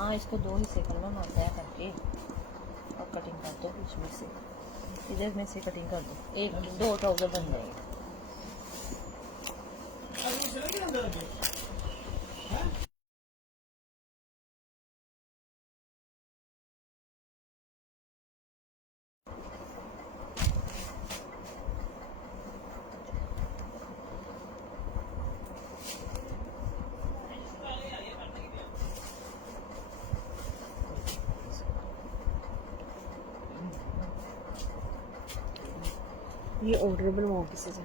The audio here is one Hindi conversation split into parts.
हाँ, इसको 2 हिस्से करना ना तय करके और कटिंग कर दो बीच में से, इधर में से कटिंग कर दो, 1-2 ट्राउजर बन जाएंगे। ये ऑर्डर बनवाओ किसी से।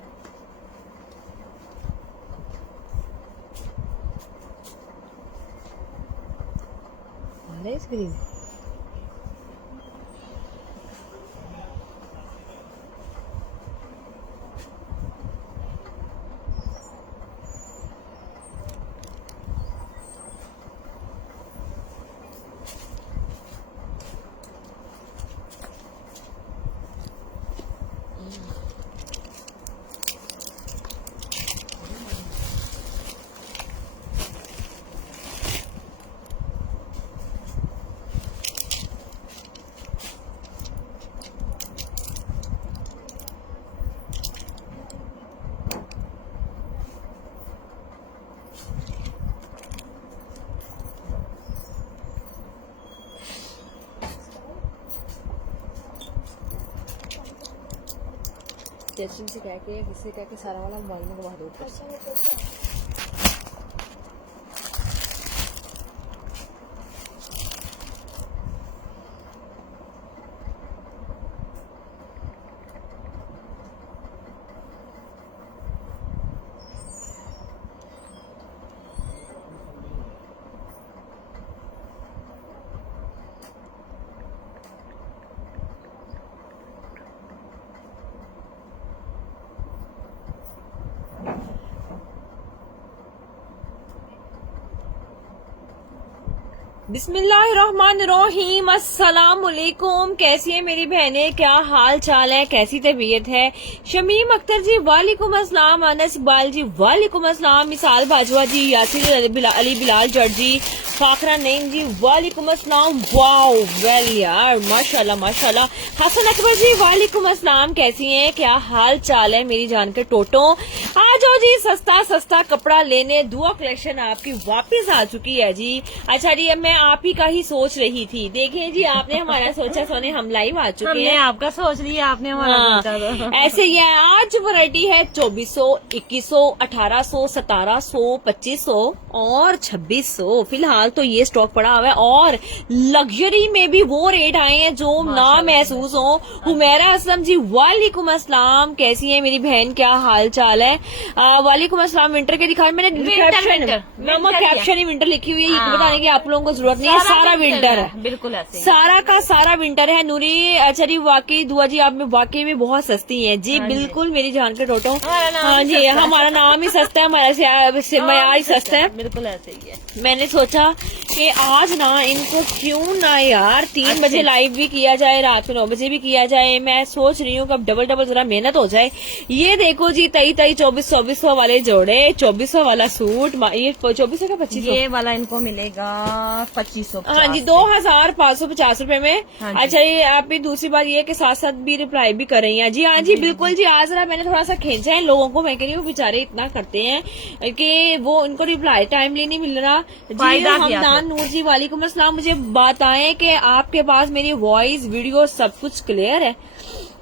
स्क्रीन जैस्मिन से कह के किससे कह के सारा वाला मोबाइल में घुमा दो ऊपर। बिस्मिल्लाहिर्रहमानिर्रहीम, अस्सलाम वालेकुम। कैसी है मेरी बहनें, क्या हाल चाल है, कैसी तबीयत है? शमीम अख्तर जी वालेकुम अस्सलाम, अनस इकबाल जी वालेकुम अस्सलाम, मिसाल बाजवा जी, यासिर अली बिलाल जट जी, फाखरा नईम जी वालेकुम अस्सलाम। वाओ वेल यार, माशाल्लाह माशाल्लाह। हसन अकबर जी वालेकुम अस्सलाम, कैसी हैं, क्या हाल चाल है मेरी जान के टोटो? आ जाओ जी, सस्ता सस्ता कपड़ा लेने दुआ कलेक्शन आपकी वापस आ चुकी है जी। अच्छा जी, अब मैं आप ही का ही सोच रही थी। देखें जी, आपने हमारा सोचा सोने हम लाइव आ चुके हैं। आपका सोच लिया, आपने हमारा सोचा। ऐसे ही है, आज वैरायटी है 2400, 2100, 1800, 1700, 2500 और 2600। फिलहाल तो ये स्टॉक पड़ा हुआ है और लग्जरी में भी वो रेट आए हैं जो ना महसूस हो। हुमैरा असलम जी वालेकुम अस्सलाम, कैसी है मेरी बहन, क्या हाल चाल है? वालेकुम अस्सलाम। विंटर के दिखा, मैंने कैप्शन ही विंटर लिखी हुई है, ये बताने की आप लोगों को जरूरत नहीं है, सारा विंटर है, बिल्कुल ऐसे सारा का सारा विंटर है। नूरी अच्छा जी, वाकई दुआ जी आप में वाकई में बहुत सस्ती है जी। बिल्कुल मेरी जान के टोटो, हाँ जी, हमारा नाम ही सस्ता है, हमारा मयार ही सस्ता है, बिल्कुल ऐसे ही है। मैंने सोचा कि आज ना इनको क्यों ना यार 3 बजे लाइव भी किया जाए, रात को 9 बजे भी किया जाए। मैं सोच रही हूँ कि अब डबल डबल जरा मेहनत हो जाए। ये देखो जी, 23-2400 वाले जोड़े, 2400 वाला सूट, ये 2400 का 2500, ये वाला इनको मिलेगा 2500। हाँ जी, 2550 रुपए में। अच्छा, ये आप भी दूसरी बात ये कि साथ साथ भी रिप्लाई भी कर रही हैं जी। हाँ जी बिल्कुल जी, आज जरा मैंने थोड़ा सा खींचा है लोगों को, मैं कह रही हूँ बेचारे इतना करते हैं कि वो उनको रिप्लाई टाइमली नहीं मिल रहा जी। हमदान नूर जी वालेकुम अस्सलाम, मुझे बताएं कि आपके पास मेरी वॉइस वीडियो सब कुछ क्लियर है?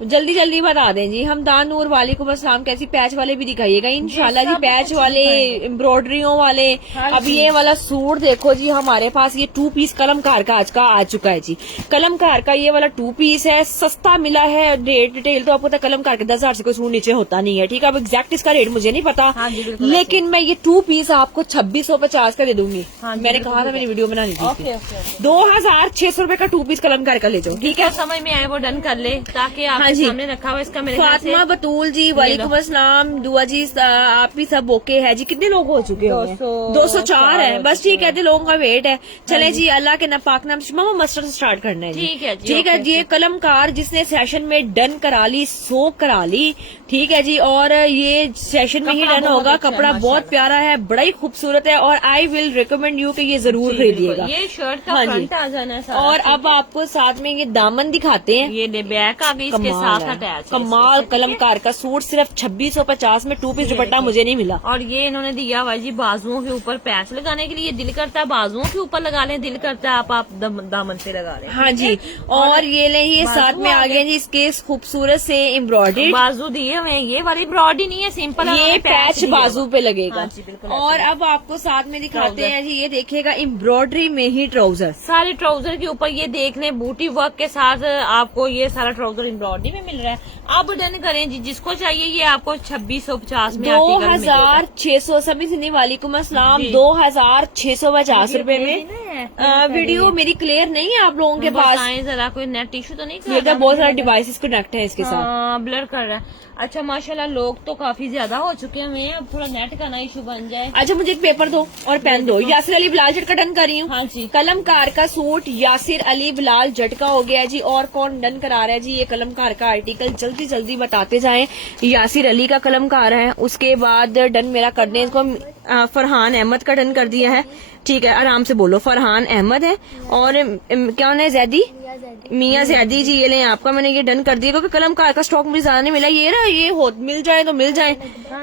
जल्दी जल्दी बता दें जी। हमदान नूर वालेकुम अस्सलाम, कैसी पैच वाले भी दिखाइएगा इंशाल्लाह जी, पैच वाले, एम्ब्रॉयडरियों वाले। अब ये वाला सूट देखो जी, हमारे पास ये 2 पीस कलमकार का आज का आ चुका है जी। कलमकार का ये वाला 2 पीस है, सस्ता मिला है। रेट डिटेल तो आपको पता, कलमकार के 10,000 से कोई सूट नीचे होता नहीं है, ठीक है। अब एग्जैक्ट इसका रेट मुझे नहीं पता, लेकिन मैं ये 2 पीस आपको 2650 का दे दूंगी। मैंने कहा था मैंने वीडियो बनानी थी। 2600 रुपए का 2 पीस कलमकार का ले जाओ, ठीक है। समझ में आए वो डन कर ले, ताकि हाँ जी। सामने रखा हुआ है इसका मेरे ख्याल से फातिमा बतूल जी वालेकुम अस्सलाम, दुआ जी आप भी सब ओके है जी। कितने लोग हो चुके हैं? 204 है बस, ठीक है जी, लोगों का वेट है। चले जी, अल्लाह के नापाक नाम से मामा मस्टर्ड से स्टार्ट करना है जी। ठीक है जी, ठीक है ओके। जी। ये कलमकार जिसने सेशन में डन करा ली, सो करा ली, ठीक है जी। और ये सेशन में ही कपड़ा डन बहुत होगा। अच्छा है, कपड़ा बहुत माशाल्लाह। प्यारा है, बड़ा ही खूबसूरत है, और आई विल रिकमेंड यू कि ये जरूर जी, खरीदिएगा। बिल्कुल। ये शर्ट का हाँ जी। फ्रंट आ जाना है सारा, और ठीक अब है? आपको साथ में ये दामन दिखाते हैं। ये बैक आ गई इसके कमाल साथ है, अटैच, कमाल कलमकार का सूट, सिर्फ 2650 में 2 पीस दुपट्टा मुझे नहीं मिला। और ये इन्होंने दिया हुआ है जी बाजुओं के ऊपर पैच लगाने के लिए। दिल करता है बाजुओं के ऊपर लगा लें, दिल करता है आप दामन पे लगा लें। हाँ जी। और ये ले, ये बाजू साथ में आ गए जी इसके खूबसूरत से एम्ब्रॉयडरी। बाजू दिए हुए हैं, ये वाली ब्रॉडी नहीं है, सिंपल ये पैच बाजू पे लगेगा। हाँ जी, बिल्कुल और ऐसे। अब आपको साथ में दिखाते ट्राउजर। हैं जी, ये देखिएगा एम्ब्रॉयडरी में ही ट्राउजर। सारे ट्राउजर के ऊपर ये देख लें, बूटी वर्क के साथ आपको ये सारा ट्राउजर एम्ब्रॉयडरी में मिल रहा है। आप डन करें जी, जिसको चाहिए ये आपको 2650 में आर्टिकल मिलेगा। 2600 सभी सुनने वालेकुम अस्सलाम, जी। 2650 रुपए में। वीडियो मेरी क्लियर नहीं है आप लोगों के पास? बताएं जरा, कोई नेट टिश्यू तो नहीं कर ये रहा? तो बहुत सारे डिवाइसेस कनेक्ट है इसके साथ। हाँ, ब्लर कर रहा है। अच्छा माशाल्लाह, लोग तो काफी ज्यादा हो चुके हैं, अब थोड़ा नेट का ना इशू बन जाए। अच्छा, मुझे एक पेपर दो और पेन दो। यासिर अली बिलाल जट का डन कर रही हूँ। हाँ जी। कलमकार का सूट यासिर अली बिलाल जट का हो गया जी। और कौन डन करा रहा है जी? ये कलमकार का आर्टिकल जल्दी जल्दी बताते जाएं। यासिर अली का कलमकार है, उसके बाद डन मेरा कर दें इसको। फरहान अहमद का डन कर दिया है, ठीक है, आराम से बोलो। फरहान अहमद है। और क्या है, जैदी मियाँ जैदी जी, ये लें आपका, मैंने ये डन कर दिया क्योंकि कलमकार का स्टॉक मुझे ज्यादा नहीं मिला। ये ना, ये हो मिल जाए तो मिल जाए।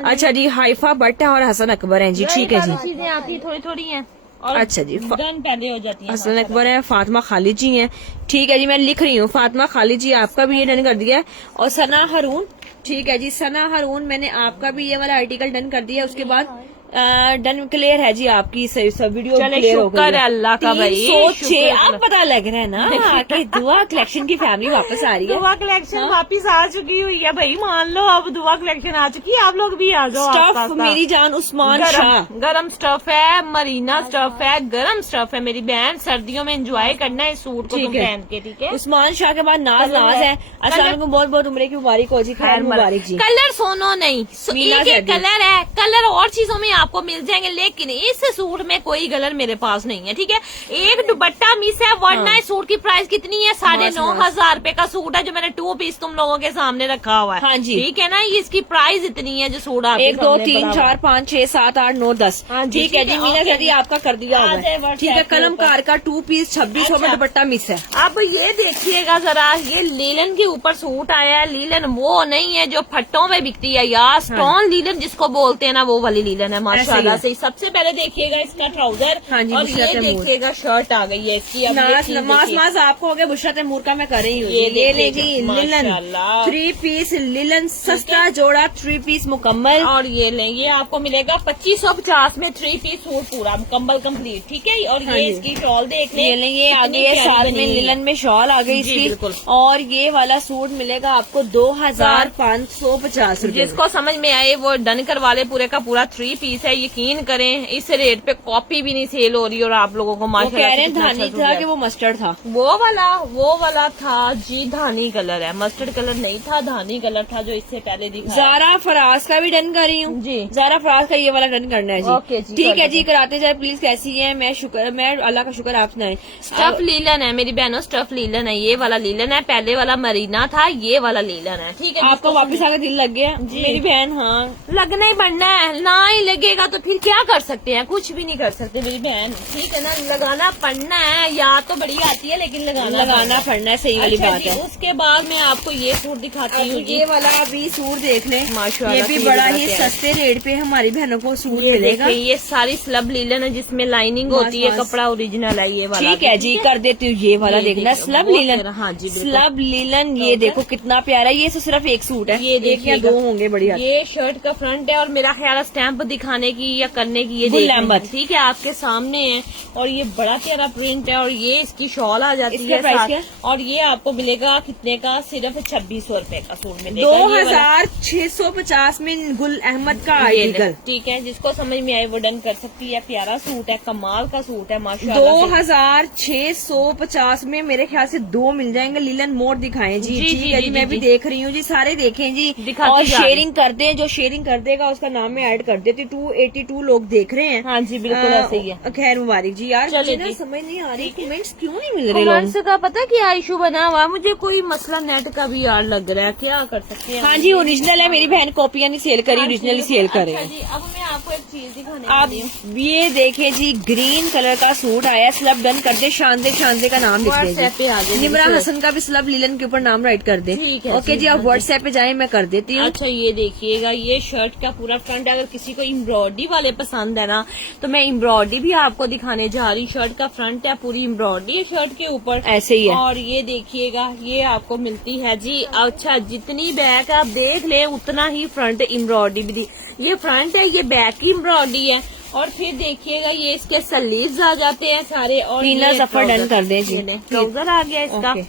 अच्छा जी, हाइफा भट्ट है और हसन अकबर है जी, ठीक है जी। चीजें आती थोड़ी थोड़ी हैं और अच्छा जी, डन पहले हो जाती हैं। हसन अकबर है, फातिमा खालिद जी हैं, ठीक है जी। मैं लिख रही हूँ, फातिमा खालिद जी आपका भी ये डन कर दिया है। और सना हारून, ठीक है जी, सना हारून, मैंने आपका भी ये वाला आर्टिकल डन कर दिया। उसके बाद डन क्लियर है जी आपकी सब वीडियो चले, क्लियर हो शुक्र है अल्लाह का भाई, 306 शुक्र अब पता लग रहा है ना कि दुआ कलेक्शन की फैमिली वापस आ रही है। दुआ कलेक्शन वापिस आ चुकी हुई है भाई, मान लो अब दुआ कलेक्शन आ चुकी है। आप लोग भी आ जाओ। स्टफ मेरी जान उस्मान शाह, गरम स्टफ है, मरीना स्टफ है, गरम स्टफ है मेरी बहन। सर्दियों में एंजॉय करना है इस सूट को तुम पहन के, ठीक है। उस्मान शाह के बाद नाज है। अस्सलाम वालेकुम, बहुत बहुत उम्र की मुबारक हो जी, खैर मुबारक जी। कलर सोनो नहीं, मीना एक एक जैदी। कलर है। कलर और चीजों में आपको मिल जाएंगे, लेकिन इस सूट में कोई कलर मेरे पास नहीं है, ठीक है। एक दुपट्टा मिस है, वरना इस सूट की प्राइस कितनी है? 9,500 रुपए का सूट है जो मैंने 2 पीस तुम लोगों के सामने रखा हुआ है। हाँ जी, ठीक है ना, इसकी प्राइस इतनी है जो सूट आप 1 2 3 4 5 6 7 8 9 10, ठीक है जी। मीना जैदी आपका कर दिया हुआ है, ठीक है। कलमकार का 2 पीस 2600 में दुपट्टा मिस है। अब ये देखिएगा जरा, ये लीलन के ऊपर सूट आया है। लीलन वो नहीं है जो फट्टों में बिकती है यार, स्टोन लीलन जिसको बोलते हैं ना, वो वाली लीलन है माशाल्लाह से। सबसे पहले देखिएगा इसका ट्राउजर, हाँ जी, और बुशरा ये तैमूर। देखिएगा शर्ट आ गई है इसकी। अब ये चीज़ देखिए। मास आपको हो गया, बुशरा तैमूर का मैं कर रही हूँ। ये ले ले जी, देखिए, लिलन माशाल्लाह। 3 पीस लिलन, सस्ता जोड़ा 3 पीस मुकम्मल। और ये लेंगे, आपको मिलेगा 2550 में 3 पीस सूट पूरा मुकम्मल कंप्लीट, ठीक है। और हाँ ये जी। इसकी शॉल देख लें, ये लेंगे आ गई है, साथ में लिलन में शॉल आ गई जी, इसकी। बिल्कुल। और ये वाला सूट मिलेगा आपको 2550 रुपए। जिसको समझ में आए वो डन करवा ले। पूरे का पूरा 3 पीस है, यकीन करें इस रेट पे कॉपी भी नहीं सेल हो रही। और आप लोगों को वो माशाल्लाह कह रहे हैं कितना धानी अच्छा था सूट कि है। वो मस्टर्ड था। वो वाला था जी, धानी कलर है, मस्टर्ड कलर नहीं था, धानी कलर था जो इससे पहले दिखा। जारा फराज का भी डन कर रही हूँ जी। जारा फराज का ये वाला डन करना है जी। ओके जी, ठीक कर है जी, दीजिए। कराते जाए प्लीज। कैसी है? मैं अल्लाह का शुक्र, आप सुनाएं। स्टफ लीलन है मेरी बहनों, स्टफ लीलन है। ये वाला लीलन है, पहले वाला मरीना था, ये वाला लीलन है, ठीक है। आपको वापस आकर दिल लग गया मेरी बहन? हाँ, लगना ही पड़ना है, ना ही लगेगा तो फिर क्या कर सकते हैं? कुछ भी नहीं कर सकते मेरी बहन, ठीक है ना। लगाना पड़ना है, याद तो बड़ी आती है लेकिन लगाना पड़ना है, सही वाली अच्छा बात जी, है। उसके बाद मैं आपको ये सूट दिखाती हूँ जी। ये वाला अभी सूट देख लें, माशाल्लाह ये भी से बड़ा ये ही बड़ा सस्ते रेट पे हमारी बहनों को सूट ये मिलेगा। देखिए, ये सारी स्लब लीलन है जिसमें लाइनिंग होती है, बस। कपड़ा ओरिजिनल है ये वाला। ठीक है जी, कर देती हूँ। ये वाला ये देखना, देखिए, स्लब बहुत लीलन। प्यारा, हाँ जी, बिल्कुल। स्लब लीलन, ये देखो कितना प्यारा है। ये तो सिर्फ एक सूट है, ये एक या देखिएगा। 2 होंगे बढ़िया। ये शर्ट का फ्रंट है और मेरा ख्याल स्टैंप दिखाने दिखाने की या करने की, ये गुल देख अहमद। ठीक है आपके सामने है। और ये बड़ा प्यारा प्रिंट है और ये इसकी शॉल आ जाती इसका है प्राइस साथ। क्या? और ये आपको मिलेगा कितने का, सिर्फ 2600 रुपए का सूट मिलेगा। 2650 में गुल अहमद का ये ले, आर्टिकल। ठीक है, जिसको समझ में आए वो डन कर सकती है। प्यारा सूट है, कमाल का सूट है माशाल्लाह से। 2650 में मेरे ख्याल से 2 मिल जाएंगे। लीलन मोर दिखाएं जी। जी, ठीक जी, है जी, जी, मैं जी, भी जी। देख रही हूँ जी, सारे देखें जी। दिखाती और जा रही। शेयरिंग करते हैं, जो शेयरिंग कर देगा उसका नाम मैं ऐड कर देती। 282 लोग देख रहे हैं। हाँ जी, बिल्कुल ऐसे ही है। खैर मुबारक जी। यार चलिए मुझे ना जी। समझ नहीं आ रही कमेंट्स क्यों नहीं मिल रहे लोग। कमेंट्स का पता क्या इशू बना हुआ, मुझे कोई मसला नेट का भी यार लग रहा है, क्या कर सकते हैं। हाँ जी, ओरिजिनल है। मेरी बहन कॉपियां नहीं सेल करी, ओरिजिनल ही सेल करे। अच्छा जी, अब मैं आपको एक चीज दिखाने आप वाली हूँ। ये देखें जी, ग्रीन कलर का सूट आया। स्लब डन कर दे, शानदे शानदे का नाम लिख व्हाट्सएप पे आ दे। जाए निमरा हसन का भी स्लब लीलन के ऊपर नाम राइट कर दे। ठीक है, ओके ठीक जी, है, आप व्हाट्सएप पे जाएं, मैं कर देती हूँ। अच्छा ये देखिएगा, ये शर्ट का पूरा फ्रंट, अगर किसी को एम्ब्रॉयडरी वाले पसंद है ना तो मैं एम्ब्रॉयडरी भी आपको दिखाने जा रही। शर्ट का फ्रंट है, पूरी एम्ब्रॉयडरी है शर्ट के ऊपर, ऐसे ही है। और ये देखिएगा, ये आपको मिलती है जी। अच्छा, जितनी बैक आप देख ले उतना ही फ्रंट एम्ब्रॉयडरी भी दी। ये फ्रंट है, ये बैक की एम्ब्रॉयडरी है। और फिर देखिएगा ये इसके स्लीव्स आ जाते हैं सारे, और तीनों ये सफर डन कर दें जी। ट्राउजर आ गया इसका। ओके।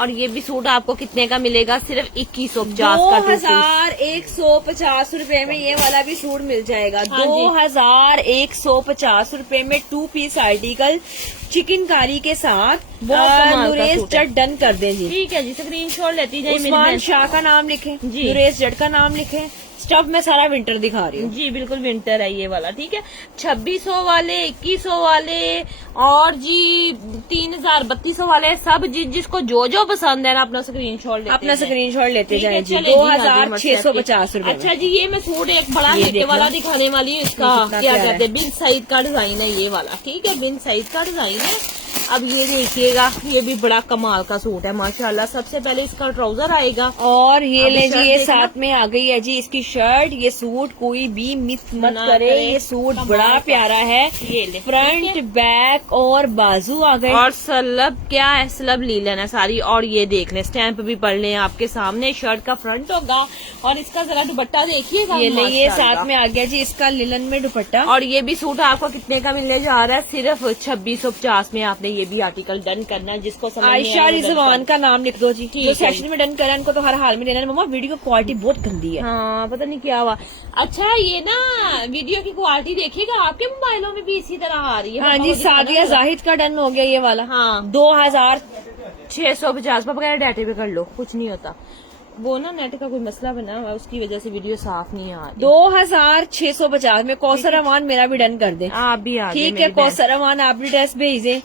और ये भी सूट आपको कितने का मिलेगा, सिर्फ 2150 का 2150 रुपए में ये वाला भी सूट मिल जाएगा। हाँ जी। 2150 रुपए में 2 पीस आर्टिकल चिकनकारी के साथ। बहुत कमाल का नुरेश सूट है। जट डन कर दें जी। ठीक है जी, स्क्रीनशॉट लेती जाए मेरी उस्मान बहन। शाह का नाम लिखें, जी। नुरेश जट का नाम लिखें। स्टफ में सारा विंटर दिखा रही हूँ। जी बिल्कुल विंटर है ये वाला, ठीक है। 2600 वाले, 2100 वाले, और जी 3000, 3200 वाले, सब जिसको जो जो पसंद है ना अपना स्क्रीनशॉट लेते अपना हैं। स्क्रीनशॉट लेते ठीक जाए है, जी। चले जी, हाँ जी, 2650 रुपए। अच्छा जी, ये मैं सूट एक बड़ा ये हिट देखना। वाला दिखाने वाली हूँ। इसका ये कितना क्या प्यारा कहते हैं, बिन साइज का डिजाइन है ये वाला, ठीक है, बिन साइज का डिजाइन है। अब ये देखिएगा, ये भी बड़ा कमाल का सूट है माशाल्लाह। सबसे पहले इसका ट्राउजर आएगा, और ये अब ले जी, शर्ट ये देखना। साथ में आ गई है जी इसकी शर्ट। ये सूट कोई भी मिस मत ना करे, करे। ये सूट कमाल बड़ा का। प्यारा है। ये ले, फ्रंट ठीक है। बैक और बाजू आ गए। और सलब क्या है, सलब लीलन है सारी। और ये देख लें, स्टैंप भी पढ़ लें आपके सामने। शर्ट का फ्रंट होगा, और इसका जरा दुपट्टा देखिएगा। ये ले, ये माशाल्लाह। साथ में आ गया जी इसका लिलन में दुपट्टा। और ये भी सूट आपको कितने का मिलने जा रहा है, सिर्फ 2650 में। आपने ये भी आर्टिकल डन करना है, जिसको समझ में आए आयशा वो डन रिजवान कर। का नाम लिख दो जी। ठीक जो है सेक्शन जी। में डन करा उनको तो हर हाल में देना है। मम्मा वीडियो क्वालिटी बहुत गंदी है। हाँ पता नहीं क्या हुआ। अच्छा ये ना वीडियो की क्वालिटी देखिएगा, आपके मोबाइलों में भी इसी तरह आ रही है। हाँ पापा जी, को दिखाना सादिया होगा। जाहिद का डन हो गया ये वाला। हाँ 2650। पापा कह रहे डाटे पे कर लो, कुछ नहीं होता। वो ना नेट का कोई मसला बना हुआ है, उसकी वजह से वीडियो साफ नहीं आ रही। 2650 में कौसर अमान मेरा भी डन कर दे। आप भी आ ठीक है, कौसर अमान आप भी ड्रेस भेजे।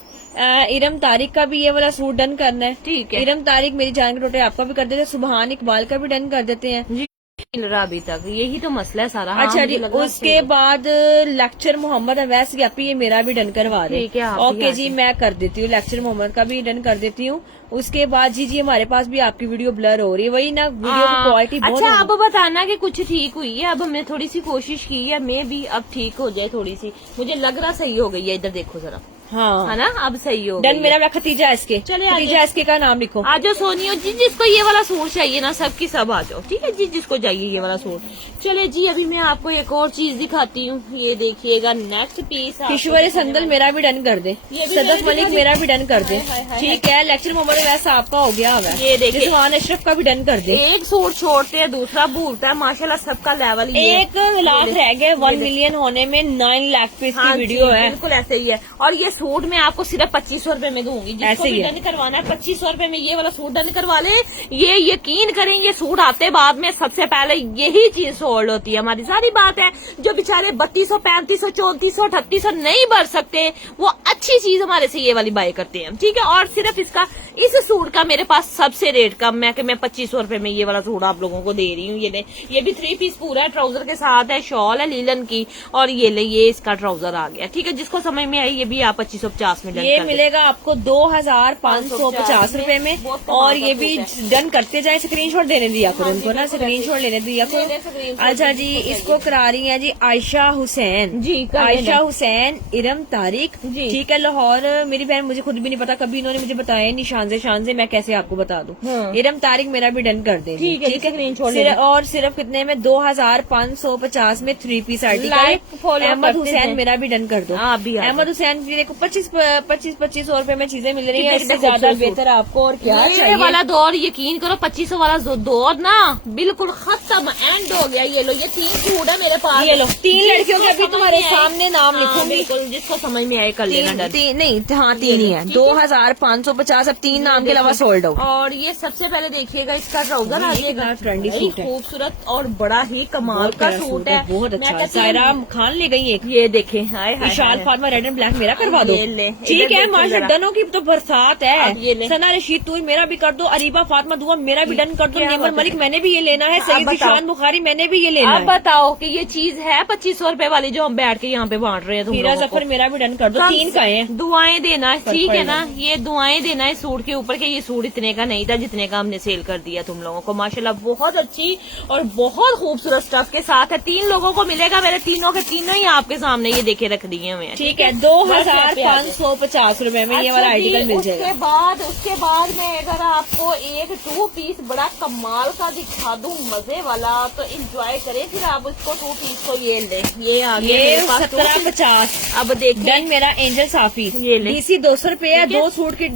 इरम तारिक का भी ये वाला सूट डन करना है। ठीक है। इरम तारिक मेरी जान के टोटे आपका भी कर देते हैं। सुबहान इकबाल का भी डन कर देते हैं। जी मिल रहा अभी तक, यही तो मसला है सारा। हाँ, अच्छा मुझे जी, लग रहा है उसके बाद लेक्चर मोहम्मद अवैस यापी ये मेरा भी डन करवा दे। ठीक है, आप भी ओके आ जी, जाइए। मैं कर देती हूँ। लेक्चर मोहम्मद का भी डन कर देती हूँ। उसके बाद जी हमारे पास भी आपकी वीडियो ब्लर हो रही है। वही ना, वीडियो की क्वालिटी बहुत। अच्छा अब बताना कि कुछ ठीक हुई है। अब हमने थोड़ी सी कोशिश की है, मैं भी अब ठीक हो जाए थोड़ी सी। मुझे लग रहा सही हो गई है, इधर देखो जरा, हाँ है ना, अब सही हो डन गई मेरा। है। मैं खतीजा इसके, चले आ खतीजा जाओ। इसके का नाम लिखो। आ जाओ सोनियो जी, जिसको ये वाला सूट चाहिए ना, सबकी सब आ जाओ, ठीक है जी, जिसको चाहिए ये वाला सूट। चले जी, अभी मैं आपको एक और चीज दिखाती हूँ। ये देखिएगा नेक्स्ट पीस। किशोर संदल मेरा भी डन कर दे। ये भी सदफ मैंने मलिक दिखा मेरा भी डन कर दे। हाय, हाय, ठीक है, लेक्चर मोहम्मद अवैस आपका हो गया होगा। ये देखिए। रिजवान अशरफ का भी डन कर दे। एक सूट छोड़ते हैं, दूसरा भूलता है। माशाल्लाह सबका लेवल ये है। एक लाख रह गए 1 मिलियन होने में। 9 लाख पीस की वीडियो जी, है। बिल्कुल ऐसे ही है। और ये सूट मैं आपको सिर्फ 2500 रुपए में दूंगी। जिसको ऐसे ही भी है। डन करवाना है 2500 रुपए में ये वाला सूट डन करवा ले। ये यकीन करें, ये सूट आते बाद में सबसे पहले यही चीज सोल्ड होती है। हमारी सारी बात है, जो बेचारे 3200, 3500, 3400, 3800 नहीं भर सकते, वो अच्छी चीज हमारे से ये वाली बाय करते हैं, ठीक है। और सिर्फ इसका, इस सूट का मेरे पास सबसे रेट कम है कि मैं 2500 रुपए में ये वाला सूट आप लोगों को दे रही हूँ। ये भी 3 पीस पूरा है, ट्राउजर के साथ है, शॉल है लीलन की, और ये ले, ये इसका ट्राउजर आ गया, ठीक है। जिसको समझ में आई ये भी आप 2550 में डन ये कर दे। मिलेगा आपको 2550 रुपए में। बहुत कमाल और का ये सूट भी है। डन करते जाए, स्क्रीनशॉट देने दिया करो हाँ जी, उनको ना, बिल्कुल स्क्रीनशॉट लेने दिया ले ले, करो। screenshot अच्छा जी, बिल्कुल इसको करा रही है जी आयशा हुसैन। जी, कर आयशा लेना। हुसैन इरम तारिक, जी। ठीक है, लाहौर। मेरी बहन, मुझे खुद भी नहीं पता, कभी इन्होंने मुझे बताया नहीं, शान से मैं कैसे आपको बता दूं। हाँ। इरम तारिक मेरा भी डन कर दे। ठीक है, screenshot ले और सिर्फ कितने में? 2550 में 3 piece Like, article. follow Ahmed करते हुसैन हैं। मेरा भी डन कर दो। हाँ, अभी आ अहमद हुसैन की देखो 2500 रुपए में चीजें मिल रही है, इससे कितने ज्यादा खूबसूरत बेहतर आपको और क्या लेने चाहिए। वाला दौर, यकीन करो 2500 वाला दौर ना बिल्कुल खत्म, एंड हो गया। ये लो, ये 3 सूट है मेरे पास। ये लो, 3 लड़कियों के अभी जिसको तुम्हारे समझ में आए- सामने नाम हाँ, लिखूंगी। बिल्कुल, जिसको समझ में आए कर लेना डन। नहीं, हाँ 3 ही है। 2550, अब 3 नाम के अलावा सोल्ड आउट। और ये सबसे पहले देखिएगा इसका ट्राउजर आ ये जाएगा, कितना ट्रेंडी बड़ी सूट है। खूबसूरत और बड़ा ही कमाल बहुत का प्यारा सूट है। बहुत मैं अच्छा। कहती हूँ, सायरा खान ले गई एक। ये देखे, हाय हाय विशाल हाय। फातिमा रेड एंड ब्लैक मेरा करवा दो। ये ले, ठीक इधर है, देखो माशा जरा। डनों की तो बरसात है। अब ये ले। सना रशीद तू मेरा भी कर दो, अरीबा फातिमा दुआ मेरा भी डन कर दो, क्या नेमल बात है। मलिक मैंने भी ये लेना है, अब सईद बताओ। ईशान बुखारी मैंने भी ये लेना अब है। बताओ कि ये चीज है 2500 रुपए वाली जो हम बैठ के यहाँ पे बांट रहे हैं तुम हीरा लोगों को। जफर मेरा भी डन कर दो, 3 का है। दुआएं देना, ठीक है ना, पड़ेगा। ये दुआएं देना है सूट के ऊपर कि ये सूट इतने का नहीं था जितने का हमने सेल कर दिया तुम लोगों को। माशाल्लाह बहुत अच्छी और बहुत खूबसूरत स्टफ के साथ है। 3 लोगों को मिलेगा, मेरे तीनों के तीनों ही आपके सामने ये देखे रख दिए हुए हैं। ठीक है, 2550 रुपए में ये वाला अच्छा जी, आर्टिकल मिल जाएगा। उसके बाद मैं अगर आपको एक 2 पीस बड़ा कमाल का दिखा दूं मजे वाला, तो एंजॉय करें फिर आप इसको 2 पीस को। ये ले, ये आ गया ये मेरे पास 1750 अब देखिए डन मेरा एंजल साफी। ये ले। डीसी 200 रुपए है, ठीक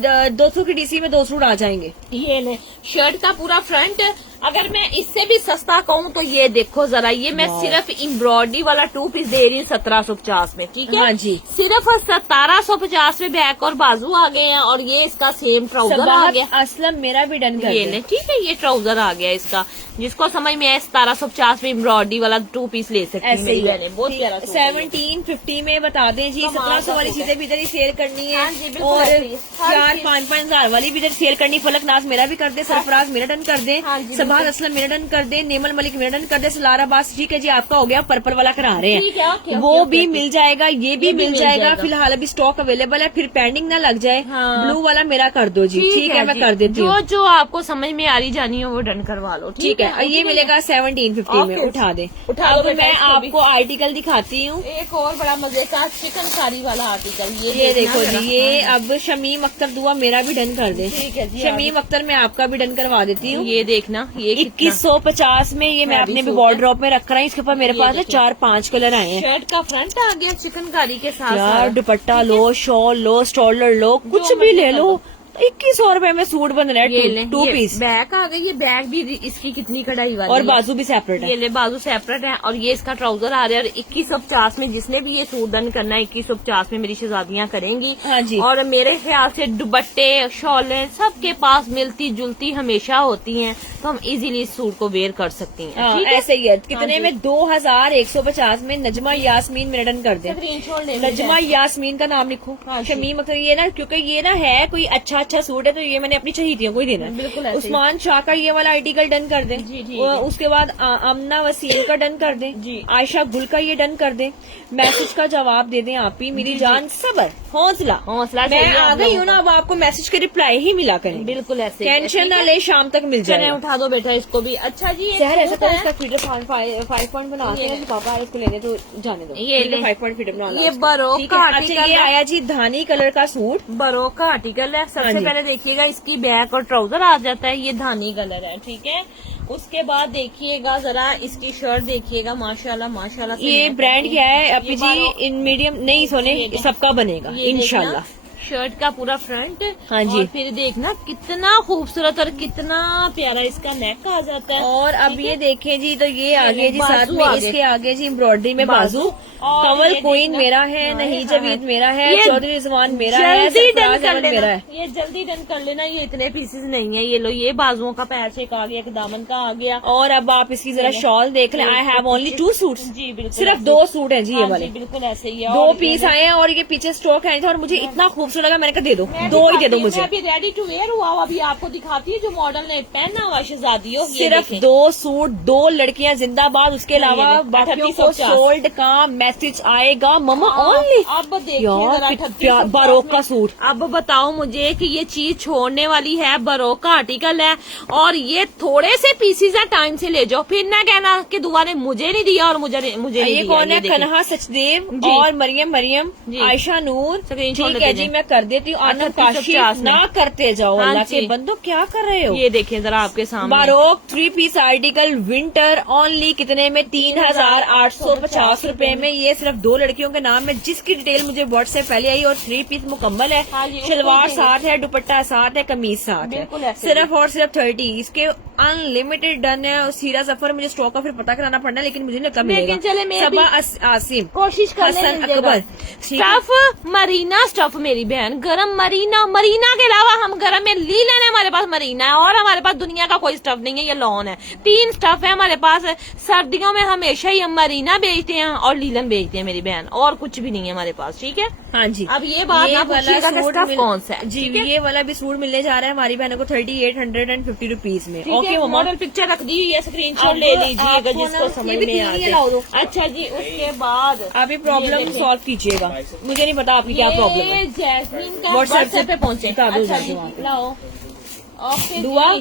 है। 200 की डीसी में 2 सूट आ जाएंगे। ये ले, शर्ट का पूरा फ्रंट। अगर मैं इससे भी सस्ता कहूँ तो ये देखो जरा, ये मैं वाह। सिर्फ एम्ब्रॉयडरी वाला 2 पीस दे रही हूँ 1750 में, ठीक है। हाँ जी। सिर्फ 1750 में बैक और बाजू आ गए हैं, और ये इसका सेम ट्राउजर आ सबाहत गया। असलम मेरा भी डन कर ये दे। ले, ठीक है, ये ट्राउजर आ गया इसका, जिसको समझ में आए 1750 में एम्ब्रॉयडरी वाला 2 पीस ले सकती ऐसे ही है। बहुत प्यारा सूट है ये। 1750 में बता दें जी। कमाल 1700 वाली का सूट चीजें भी इधर ही सेल करनी है, हाँ जी, बिल्कुल और ऐसे ही। हर 4-5 हजार वाली भी इधर सेल करनी। फलकनाज मेरा भी कर दे, सरफराज मेरा डन कर दे, हाँ जी, सबाहत बिल्कुल। असलम मेरा डन कर दे, नेमल मलिक मेरा डन कर दे, सलार अब्बास ठीक है जी, आपका हो गया। पर्पल वाला करा रहे ठीक है, हैं, ओके, वो ओके, भी ओके। मिल जाएगा, ये भी मिल जाएगा। फिलहाल अभी स्टॉक अवेलेबल है, फिर पेंडिंग ना लग जाए। हाँ। ब्लू वाला मेरा कर दो जी, ठीक है, मैं जी। कर देती हूँ। जो आपको समझ में आ रही जानी हो वो डन करवा लो, ठीक है, और ये मिलेगा 1750 में। ओके। उठा दे। उठा लो अब बेटा मैं इसको भी। आपको आर्टिकल दिखाती हूँ। एक और बड़ा मजे का चिकन कारी वाला आर्टिकल, ये देखना देखो जरा। जी, ये अब शमीम अख्तर दुआ मेरा भी डन कर दे। ठीक है जी, शमीम अख्तर मैं आपका भी डन करवा देती हूँ। ये देखना, ये 2150 में ये मैं हैवी अपने भी सूट वार्डरोब में रख रहा हूँ। इसके ऊपर मेरे ये पास ना देखिए। 4-5 कलर आए हैं। शर्ट का फ्रंट आ गया चिकन कारी के साथ यार साथ। दुपट्टा लो, शॉल लो, स्टॉलर लो, कुछ भी मर्जी ले कर लो। दो। 2100 रुपए में सूट बन रहा ये ले, है, 2 ये पीस, बैग आ गई। ये बैग भी इसकी कितनी कढ़ाई वाली और है। बाजू भी सेपरेट ये है। ले, बाजू सेपरेट है, और ये इसका ट्राउजर आ रहा है। और 2150 में जिसने भी ये सूट डन करना है 2150 में मेरी शहजादियां करेंगी। हाँ जी। और मेरे ख्याल से दुपट्टे शॉलें सबके पास मिलती जुलती हमेशा होती हैं, तो हम इजीली इस सूट को वेयर कर सकती हैं। हाँ, ठीक है, ऐसे ही है। हाँ कितने जी। में? 2150 में नजमा यास्मीन मेरा डन कर दे। स्क्रीनशॉट ले नजमा यास्मीन का नाम लिखो। हाँ जी। शमीम अख्तर, ये ना क्योंकि ये ना है कोई अच्छा सूट है, तो ये मैंने अपनी चहीतियों को ही देना है। बिल्कुल ऐसे ही। उस्मान शाह का ये वाला आर्टिकल डन कर दे। जी, ठीक और है। उसके बाद अमना वसीम का डन कर दे। जी। आयशा गुल का ये डन कर दे। मैसेज का जवाब दे दें आप ही, मेरी जान। सबर, हौसला हौसला मैं चाहिए आ आप गई लोगों हूँ ना, अब आपको मैसेज के रिप्लाई ही मिला करेंगे। बिल्कुल ऐसे ही। टेंशन ठीक ना है? ले, शाम तक मिल चले, जाएगा। उठा दो बेटा इसको भी। अच्छा जी, एक शहर ऐसा सूट करो, है। इसका फीडर 5 पॉइंट बनाते ये हैं, तो पापा उसको लेने तो जाने दो। ये ले। 5 पॉइंट फीडर बना लो ये उसका। बरोक ठीक का है। अच्छा, आर्टिकल ये है। आया जी धानी कलर का सूट। बरोक का आर्टिकल है। हाँ सबसे जी। पहले देखिएगा इसकी बैक और ट्राउजर आ जाता है, ये धानी कलर है, ठीक है। उसके बाद देखिएगा जरा इसकी शर्ट देखिएगा, माशाल्लाह माशाल्लाह से। ये मैं ब्रांड कहती क्या हूँ, है? ये अपनी जी बरोक- इन मीडियम नहीं सोने, ये सबका बनेगा ये इंशाल्लाह। देखना, शर्ट का पूरा फ्रंट। हाँ जी। और फिर देखना कितना खूबसूरत और कितना प्यारा इसका नेक आ जाता है। और अब ये देखें जी, तो ये आगे जी, साथ बाजू में आगे। इसके आगे जी एम्ब्रॉयडरी में बाजू। और कंवल ये कोइन देखना- मेरा है, हाँ, नहीं हाँ, जवीद हाँ। मेरा है, ये चौधरी रिजवान मेरा है, जल्दी डन सरफराज कर अहमद लेना, मेरा है। ये जल्दी डन कर लेना। ये इतने पीसेस नहीं है, ये लो, ये बाजुओं का पैच एक आ गया, एक दामन का आ गया। और अब आप इसकी जरा शॉल देख लें। I have only 2 suits. जी बिल्कुल सिर्फ ऐसे। 2 सूट हैं जी, ये हाँ वाले जी, बिल्कुल ऐसे ही है। 2 और पीस ये आए हैं, और ये पीछे स्टॉक है और मुझे इतना खूबसूरत 500 लगा, मैंने कहा दे दो, 2 ही दे दो मुझे। अभी रेडी टू वेयर हुआ, अभी आपको दिखाती है जो मॉडल ने पहना हुआ शहजादी हो। सिर्फ 2 सूट, 2 लड़कियां जिंदाबाद, उसके अलावा बाकियों को सोल्ड का मैसेज आएगा ममा ओनली। अब देखिए बारोक का सूट। अब बताओ मुझे कि ये चीज छोड़ने वाली है, बारोक का आर्टिकल है और ये थोड़े से पीसीज है, टाइम से ले जाओ, फिर ना कहना कि दुआ ने मुझे नहीं दिया और मुझे नहीं ये दिया। कौन है? कन्हा सचदेव और मरियम आयशा नूर। ठीक है जी, मैं कर देती हूँ। आनंद काशी ना करते जाओ, अल्लाह के बंदो क्या कर रहे हो? ये देखिए जरा आपके सामने baroque 3 piece article winter only, कितने में? 3850 रुपए में। ये सिर्फ 2 लड़कियों के नाम है, जिसकी डिटेल मुझे व्हाट्सएप पहले आई, और 3 पीस मुकम्मल है। शलवार साथ है, दुपट्टा साथ है, कमीज साथ है, सिर्फ और सिर्फ 30। इसके अनलिमिटेड डन है। सीरा जफर, मुझे स्टॉक का फिर पता कराना पड़ना, लेकिन मुझे नहीं मिलेगा। सबा आसिम, कोशिश कर हसन अकबर। स्टफ मरीना, स्टफ मेरी बहन गरम मरीना के अलावा हम गरम में लीलन है, हमारे पास मरीना है, और हमारे पास दुनिया का कोई स्टफ नहीं है, ये लॉन है। 3 स्टफ है हमारे पास। सर्दियों में हमेशा ही हम मरीना बेचते हैं और लीलन बेचते हैं मेरी बहन, और कुछ भी नहीं है हमारे पास। ठीक है, हाँ जी। अब ये बात ये वाला सूट कौन सा है? जी, ये वाला भी सूट मिलने जा रहा है हमारी बहनों को 3850 रुपीज में। ओके, मॉडल पिक्चर रख दी, ये स्क्रीनशॉट ले लीजिएगा जिसको समझ में आ जाए। अच्छा जी, उसके बाद आप ये प्रॉब्लम सॉल्व कीजिएगा। मुझे नहीं पता आपकी क्या प्रॉब्लम है। जैस्मिन का व्हाट्सएप पे पहुंचे। अच्छा जी, लाओ ओके दुआ,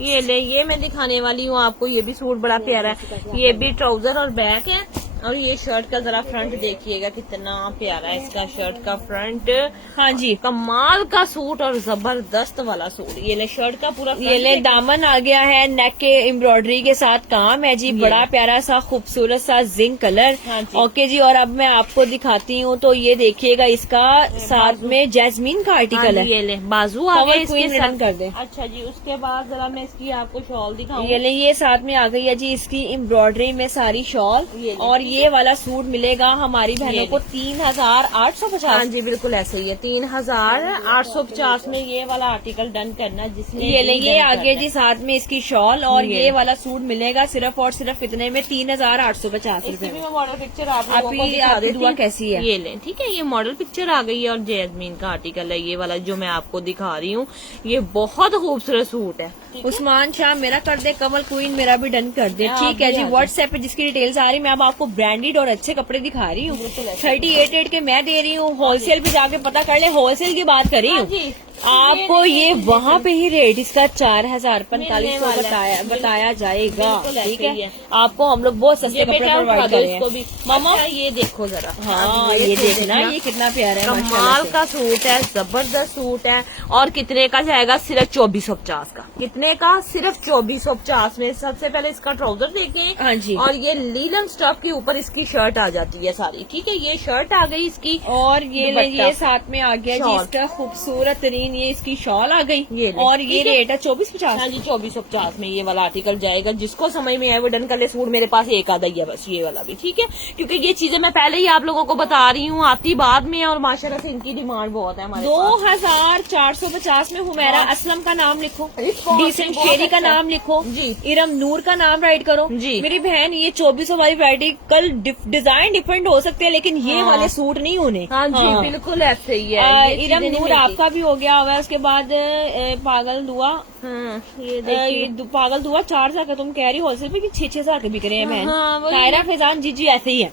ये ले, ये मैं दिखाने वाली हूँ आपको। ये भी सूट बड़ा प्यारा है, ये भी ट्राउजर और बैक है, और ये शर्ट का जरा फ्रंट देखिएगा कितना प्यारा है इसका शर्ट का फ्रंट। हाँ जी, कमाल का सूट और जबरदस्त वाला सूट। ये ले शर्ट का पूरा, ये ले दामन आ गया है, नेक के एम्ब्रॉयडरी के साथ काम है जी, बड़ा प्यारा सा खूबसूरत सा जिंक कलर। ओके जी, और अब मैं आपको दिखाती हूँ, तो ये देखिएगा इसका साथ में जैस्मीन का आर्टिकल है। ये ले बाजू आ गए इसके रिटर्न कर दे। अच्छा जी, उसके बाद जरा मैं इसकी आपको शॉल दिखाऊं। ये ले, ये साथ में आ गई है जी इसकी एम्ब्रॉयडरी में सारी शॉल, और ये वाला सूट मिलेगा हमारी बहनों को 3850। हाँ जी, बिल्कुल ऐसे ही है, 3850 में ये वाला आर्टिकल डन करना, जिसमें ये ले, ये आगे जी साथ में इसकी शॉल, और ये वाला सूट मिलेगा सिर्फ और सिर्फ इतने में 3850 रुपए में। मॉडल पिक्चर आपकी दुआ कैसी है? ये ले, ठीक है, ये मॉडल पिक्चर आ गई है, और जैस्मीन का आर्टिकल है ये वाला जो मैं आपको दिखा रही हूँ। ये बहुत खूबसूरत सूट है। उस्मान शाह मेरा कर दे, कमल क्वीन मेरा भी डन कर दे। ठीक है जी, व्हाट्सएप पे जिसकी डिटेल्स आ रही, मैं अब आपको ब्रांडेड और अच्छे कपड़े दिखा रही हूँ। 38 के मैं दे रही हूँ, होलसेल पे जाके पता कर ले, होलसेल की बात कर रही हूँ। आपको ये वहाँ पे ही रेट इसका 4045 बताया जाएगा। ठीक है, आपको हम लोग बहुत सस्ते कपड़े प्रोवाइड करेंगे। मामा ये देखो जरा, हाँ ये देखना, ये कितना प्यारा है, कमाल का सूट है, जबरदस्त सूट है। और कितने का जाएगा? सिर्फ 2450 का। कितने का? सिर्फ 2450 में। सबसे पहले इसका ट्राउजर देखें। हाँ जी, और ये लीलन स्टफ के ऊपर इसकी शर्ट आ जाती है सारी। ठीक है, ये शर्ट आ गई इसकी, और ये साथ में आ गया जी इसका खूबसूरत तरीन, ये इसकी शॉल आ गई, ये और ये रेट है 2450। हाँ जी, 2450 में ये वाला आर्टिकल जाएगा। जिसको समझ में आए वो डन कर ले। सूट मेरे पास एक आधा ही है बस, ये वाला भी। ठीक है, क्योंकि ये चीजें मैं पहले ही आप लोगों को बता रही हूँ, आती बाद में, और माशाल्लाह से इनकी डिमांड बहुत है हमारे 2450 में हुमैरा असलम का नाम लिखो, डिसेंट शेरी का नाम लिखो जी, इरम नूर का नाम राइट करो जी। मेरी बहन, ये 2400 वाली वैरायटी कल डिजाइन डिफरेंट हो सकते हैं, लेकिन ये वाले सूट नहीं होने। हाँ जी, बिल्कुल ऐसे ही है। इरम नूर आपका भी हो गया हुआ। उसके बाद पागल दुआ, ये पागल दुआ 4000 का तुम कह रही होलसेल पे कि 6-6 के बिक रहे हैं बहन। कायरा फैजान जी ऐसे ही है,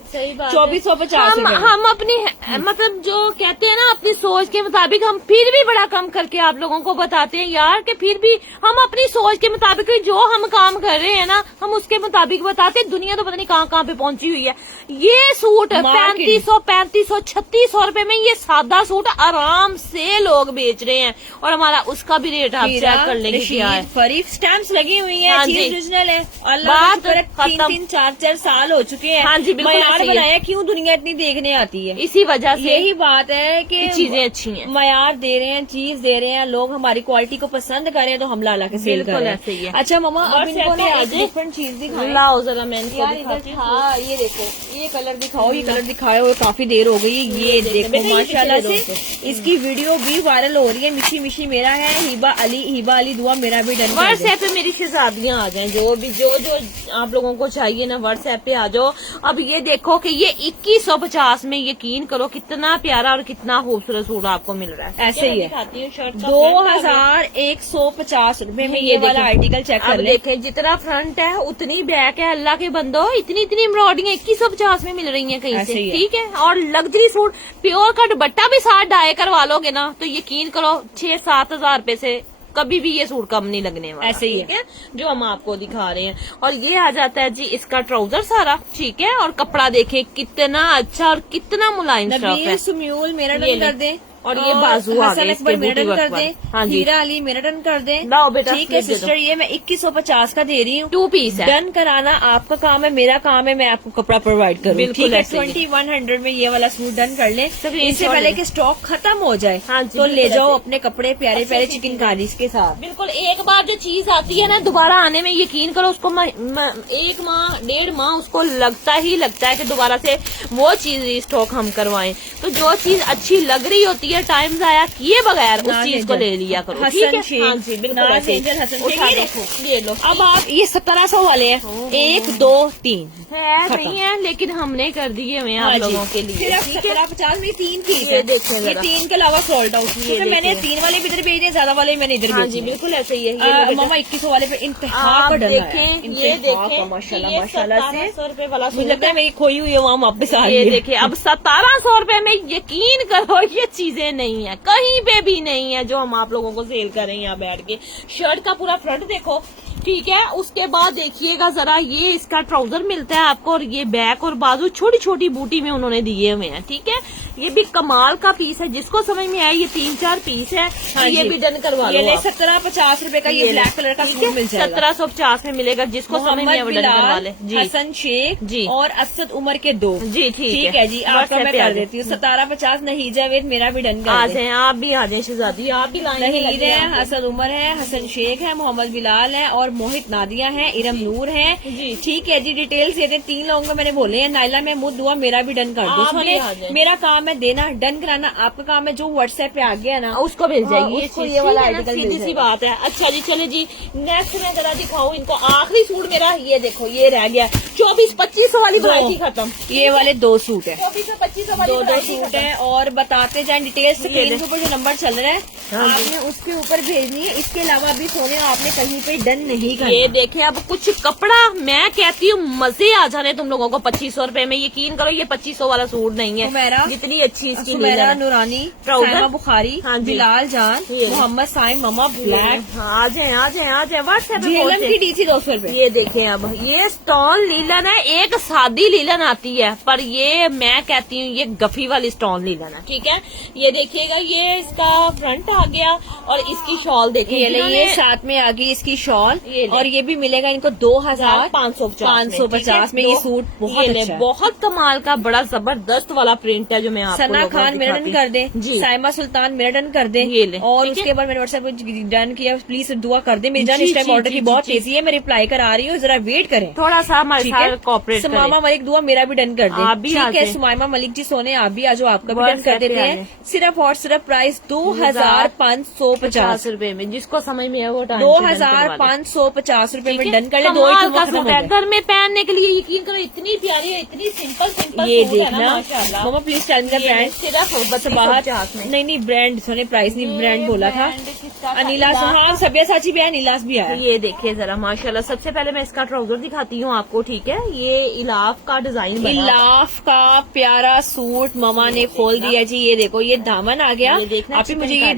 2450। हम अपनी मतलब जो कहते हैं ना, अपनी सोच के मुताबिक हम फिर भी बड़ा कम करके आप लोगों को बताते हैं यार, कि फिर भी हम अपनी सोच के मुताबिक जो हम काम कर रहे हैं ना, हम उसके मुताबिक बताते हैं। दुनिया तो पता नहीं कहाँ पे पहुंची हुई है। ये सूट 3500 3600 रुपए में ये सादा सूट आराम से लोग बेच रहे हैं, और हमारा उसका भी रेट आप चेक कर लेंगे क्या है। फरीफ स्टैम्प्स लगी हुई है, चीज ओरिजिनल है। बात 3-4 साल हो चुके हैं। हाँ जी, बिल्कुल मयार बनाया, क्यों दुनिया इतनी देखने आती है? इसी वजह से यही बात है कि चीजें अच्छी हैं, मयार दे रहे हैं, चीज दे रहे हैं, लोग हमारी क्वालिटी को पसंद करें तो हम ला के सेल कर रहे हैं। अच्छा मामा, अब इनको ना एक डिफरेंट चीज दिखाओ जरा, मैं हाँ ये देखो, ये कलर दिखाओ, ये कलर दिखाए हुए काफी देर हो गई। ये देखो माशाल्लाह से इसकी वीडियो भी वायरल हो रही है, मिशी मिशी मेरा है, हिबा अली दुआ मेरा भी डन कर दे। व्हाट्सएप पे मेरी शहजादियां आ जाएं, जो आप लोगों को चाहिए ना व्हाट्सएप पे आ जाओ। अब ये देखो कि ये 2150 में, यकीन करो कितना प्यारा और कितना खूबसूरत सूट आपको मिल रहा है। ऐसे ही है, दिखाती हूँ शर्ट 2150 रुपए में ये वाला आर्टिकल चेक कर ले। देखें जितना फ्रंट है उतनी बैक है, अल्लाह के बंदो इतनी एम्ब्रॉयडरी 2150 में मिल रही है कहीं से, ठीक है। और लग्जरी सूट प्योर का दुपट्टा भी साथ डाई करवा लोगे ना तो यकीन करो 6-7 हजार रुपए से कभी भी ये सूट कम नहीं लगने वाला। ऐसे ही है जो हम आपको दिखा रहे हैं। और ये आ जाता है जी इसका ट्राउजर सारा, ठीक है। और कपड़ा देखें कितना अच्छा और कितना मुलायम स्टफ है। सुम्यूल मेरा डन कर दे, और ये बाजू आ गए इसके बूटी वर्क कर दे, हाँ जी, हीरा अली मेरा डन कर दे। लाओ बेटा, ठीक है सिस्टर, ये मैं 2150 का दे रही हूँ। 2 पीस है। डन कराना आपका काम है, मेरा काम है मैं आपको कपड़ा प्रोवाइड करूँ। बिल्कुल ठीक है, ऐसे ही। 2100 में ये वाला सूट डन कर ले। इससे पहले कि स्टॉक खत्म हो जाए हाँ जी, तो ले बिल्कुल जाओ ऐसे। अपने कपड़े प्यारे प्यारे चिकनकारी के साथ। बिल्कुल, एक बार जो चीज आती है ना दोबारा आने में यकीन करो उसको 1 माह 1.5 माह उसको लगता है कि दोबारा से वो चीज रिस्टॉक हम करवाएं। तो जो चीज अच्छी लग रही होती है टाइम जाया किए बगैर उस चीज को ले लिया करो, ठीक है। हाँ जी, बिल्कुल ऐसे ही। उठा देखो, ये लो। अब आप ये 1700 वाले हैं, 1 2 3 है नहीं है, लेकिन हमने कर दिए हुए आप लोगों के लिए। सिर्फ 1750 में 3 पीस ये है। देखें ये 3 के अलावा सोल्ड आउट है। तो मैंने 3 वाले भी इधर भेज दिए, ज्यादा वाले मैंने इधर हाँ भेज जी, दिए। बिल्कुल ऐसे ही है। मामा 2100 वाले पे इंतहा आप का डर है। देखें, ये देखें माशाल्लाह माशाल्लाह से 1700 रुपए वाला मुझे लगता है मेरी खोई हुई है वहाँ वापस आ ये गई। देखिए अब 1700 रुपए में यकीन करो ये चीजें नहीं है, कहीं पे भी नहीं है जो हम आप लोगों को सेल कर रहे हैं यहाँ बैठ के। शर्ट का पूरा फ्रंट देखो, ठीक है। उसके बाद देखिएगा जरा, ये इसका ट्राउजर मिलता है आपको और ये बैक और बाजू छोटी छोटी बूटी में उन्होंने दिए हुए हैं, ठीक है। ये भी कमाल का पीस है, जिसको समझ में आया ये 3-4 पीस है। हाँ ये जी। भी डन करवा लो। ये 1750 रुपए का ये ब्लैक कलर का सूट मिल जाएगा। 1750 में मिलेगा, जिसको समझ में आया वो डन करवा ले जी। हसन शेख जी और असद उमर के 2 जी, ठीक है जी। आपका मैं कर देती हूँ 1750। नहीं जावेद मेरा भी डन आ कर जाए, आप भी आ जाए शहजादी, आप भी लाएंगे। नहीं है, हसन उमर है, हसन शेख है, मोहम्मद बिलाल है और मोहित नादिया है, इरम नूर है जी। ठीक है जी। डिटेल्स ये 3 लोगों को मैंने बोले हैं। नाइला महमूद दुआ मेरा भी डन कर दो। आप भी आ जाए। मेरा काम है देना, डन कराना आपका काम है। जो व्हाट्सएप पे आ गया ना उसको मिल जाएगी ये उसको चीज, ये वाला ठीक है ना, आर्टिकल सीधी मिल सी जाएगा। बात है। अच्छा जी, चले जी नेक्स्ट में जरा दिखाओ इनको। आखिरी सूट मेरा ये देखो, ये रह गया 2400-2500 वाली वैरायटी खत्म। ये वाले 2 सूट है, 2400-2500 वाली 2 वैरायटी सूट खत्म। है। और बताते जाए डिटेल्स, स्क्रीन के ऊपर जो नंबर चल रहा है हाँ जी। आपने उसके ऊपर भेजनी है। इसके अलावा भी सोने आपने कहीं पे डन नहीं करना। ये देखे अब कुछ कपड़ा, मैं कहती हूँ मजे आ जाने तुम लोगों को 2500 रुपए में। यकीन करो ये 2500 वाला सूट नहीं है, सुमेरा जितनी अच्छी इसकी सुमेरा लेयर है। नूरानी, ट्राउजर। साइमा बुखारी, हाँ जी। बिलाल जान, ये। मोहम्मद साइम, ममा ब्लैक, आ जाए आ जाए आ जाए व्हाट्सएप पे झेलम पहुंचे। की DC 200 रुपए। ये देखें अब ये स्टोन लीलन है, एक सादी लीलन आती है पर ये मैं कहती हूँ ये गफी वाली स्टोन लीलन है, ठीक है। ये देखिएगा, ये इसका फ्रंट आ गया और इसकी शॉल देखिए, ये साथ में आ गई इसकी शॉल। ये ले। और ये भी मिलेगा इनको 2550 550 में। ये सूट बहुत अच्छा है। बहुत कमाल का बड़ा जबरदस्त वाला प्रिंट है जो मैं आपको सना लोगों को खान मेरा डन दिखाती कर दे जी। साइमा सुल्तान मेरा डन कर दे। ये ले, और ठीक है? उसके बाद मैंने व्हाट्सएप पे डन किया, प्लीज दुआ कर दे मेरी जान। जी, इस टाइम जी, ऑर्डर जी, की जी, बहुत जी। तेजी है, मैं रिप्लाई करा रही हूँ, जरा वेट करें थोड़ा सा हमारे ठीक है। साथ कॉपरेट सुमामा मलिक दुआ मेरा भी डन कर दे, आप भी आ ठीक है। जाए। सुमामा मलिक जी सोने आप भी आ जाओ, आपका भी डन WhatsApp कर पे देते आ हैं। जाए। सिर्फ और सिर्फ प्राइस 2550 रुपए में, जिसको समझ में है वो टाइम 2550 रुपए में डन कर ले। 2 कमाल का सूट है, घर में पहनने के लिए यकीन करो इतनी प्यारी है, इतनी सिंपल ये सूट है ना, देखना माशाल्लाह। मामा please tell me the brand. सिर्फ बस बाहर 3250 में। नहीं ब्रांड सोने प्राइस नहीं, ब्रांड बोला था। अनिलास, हाँ सबिया साची भी है, अनिलास भी आया। ये देखिए जरा माशाल्लाह। सबसे पहले मैं इसका ट्राउजर दिखाती हूँ आपको, ठीक है। ये इलाफ का डिजाइन बना इलाफ का प्यारा सूट मामा ने खोल दिया जी। ये देखो ये दामन आ गया। ये देखना आप ही मुझे ये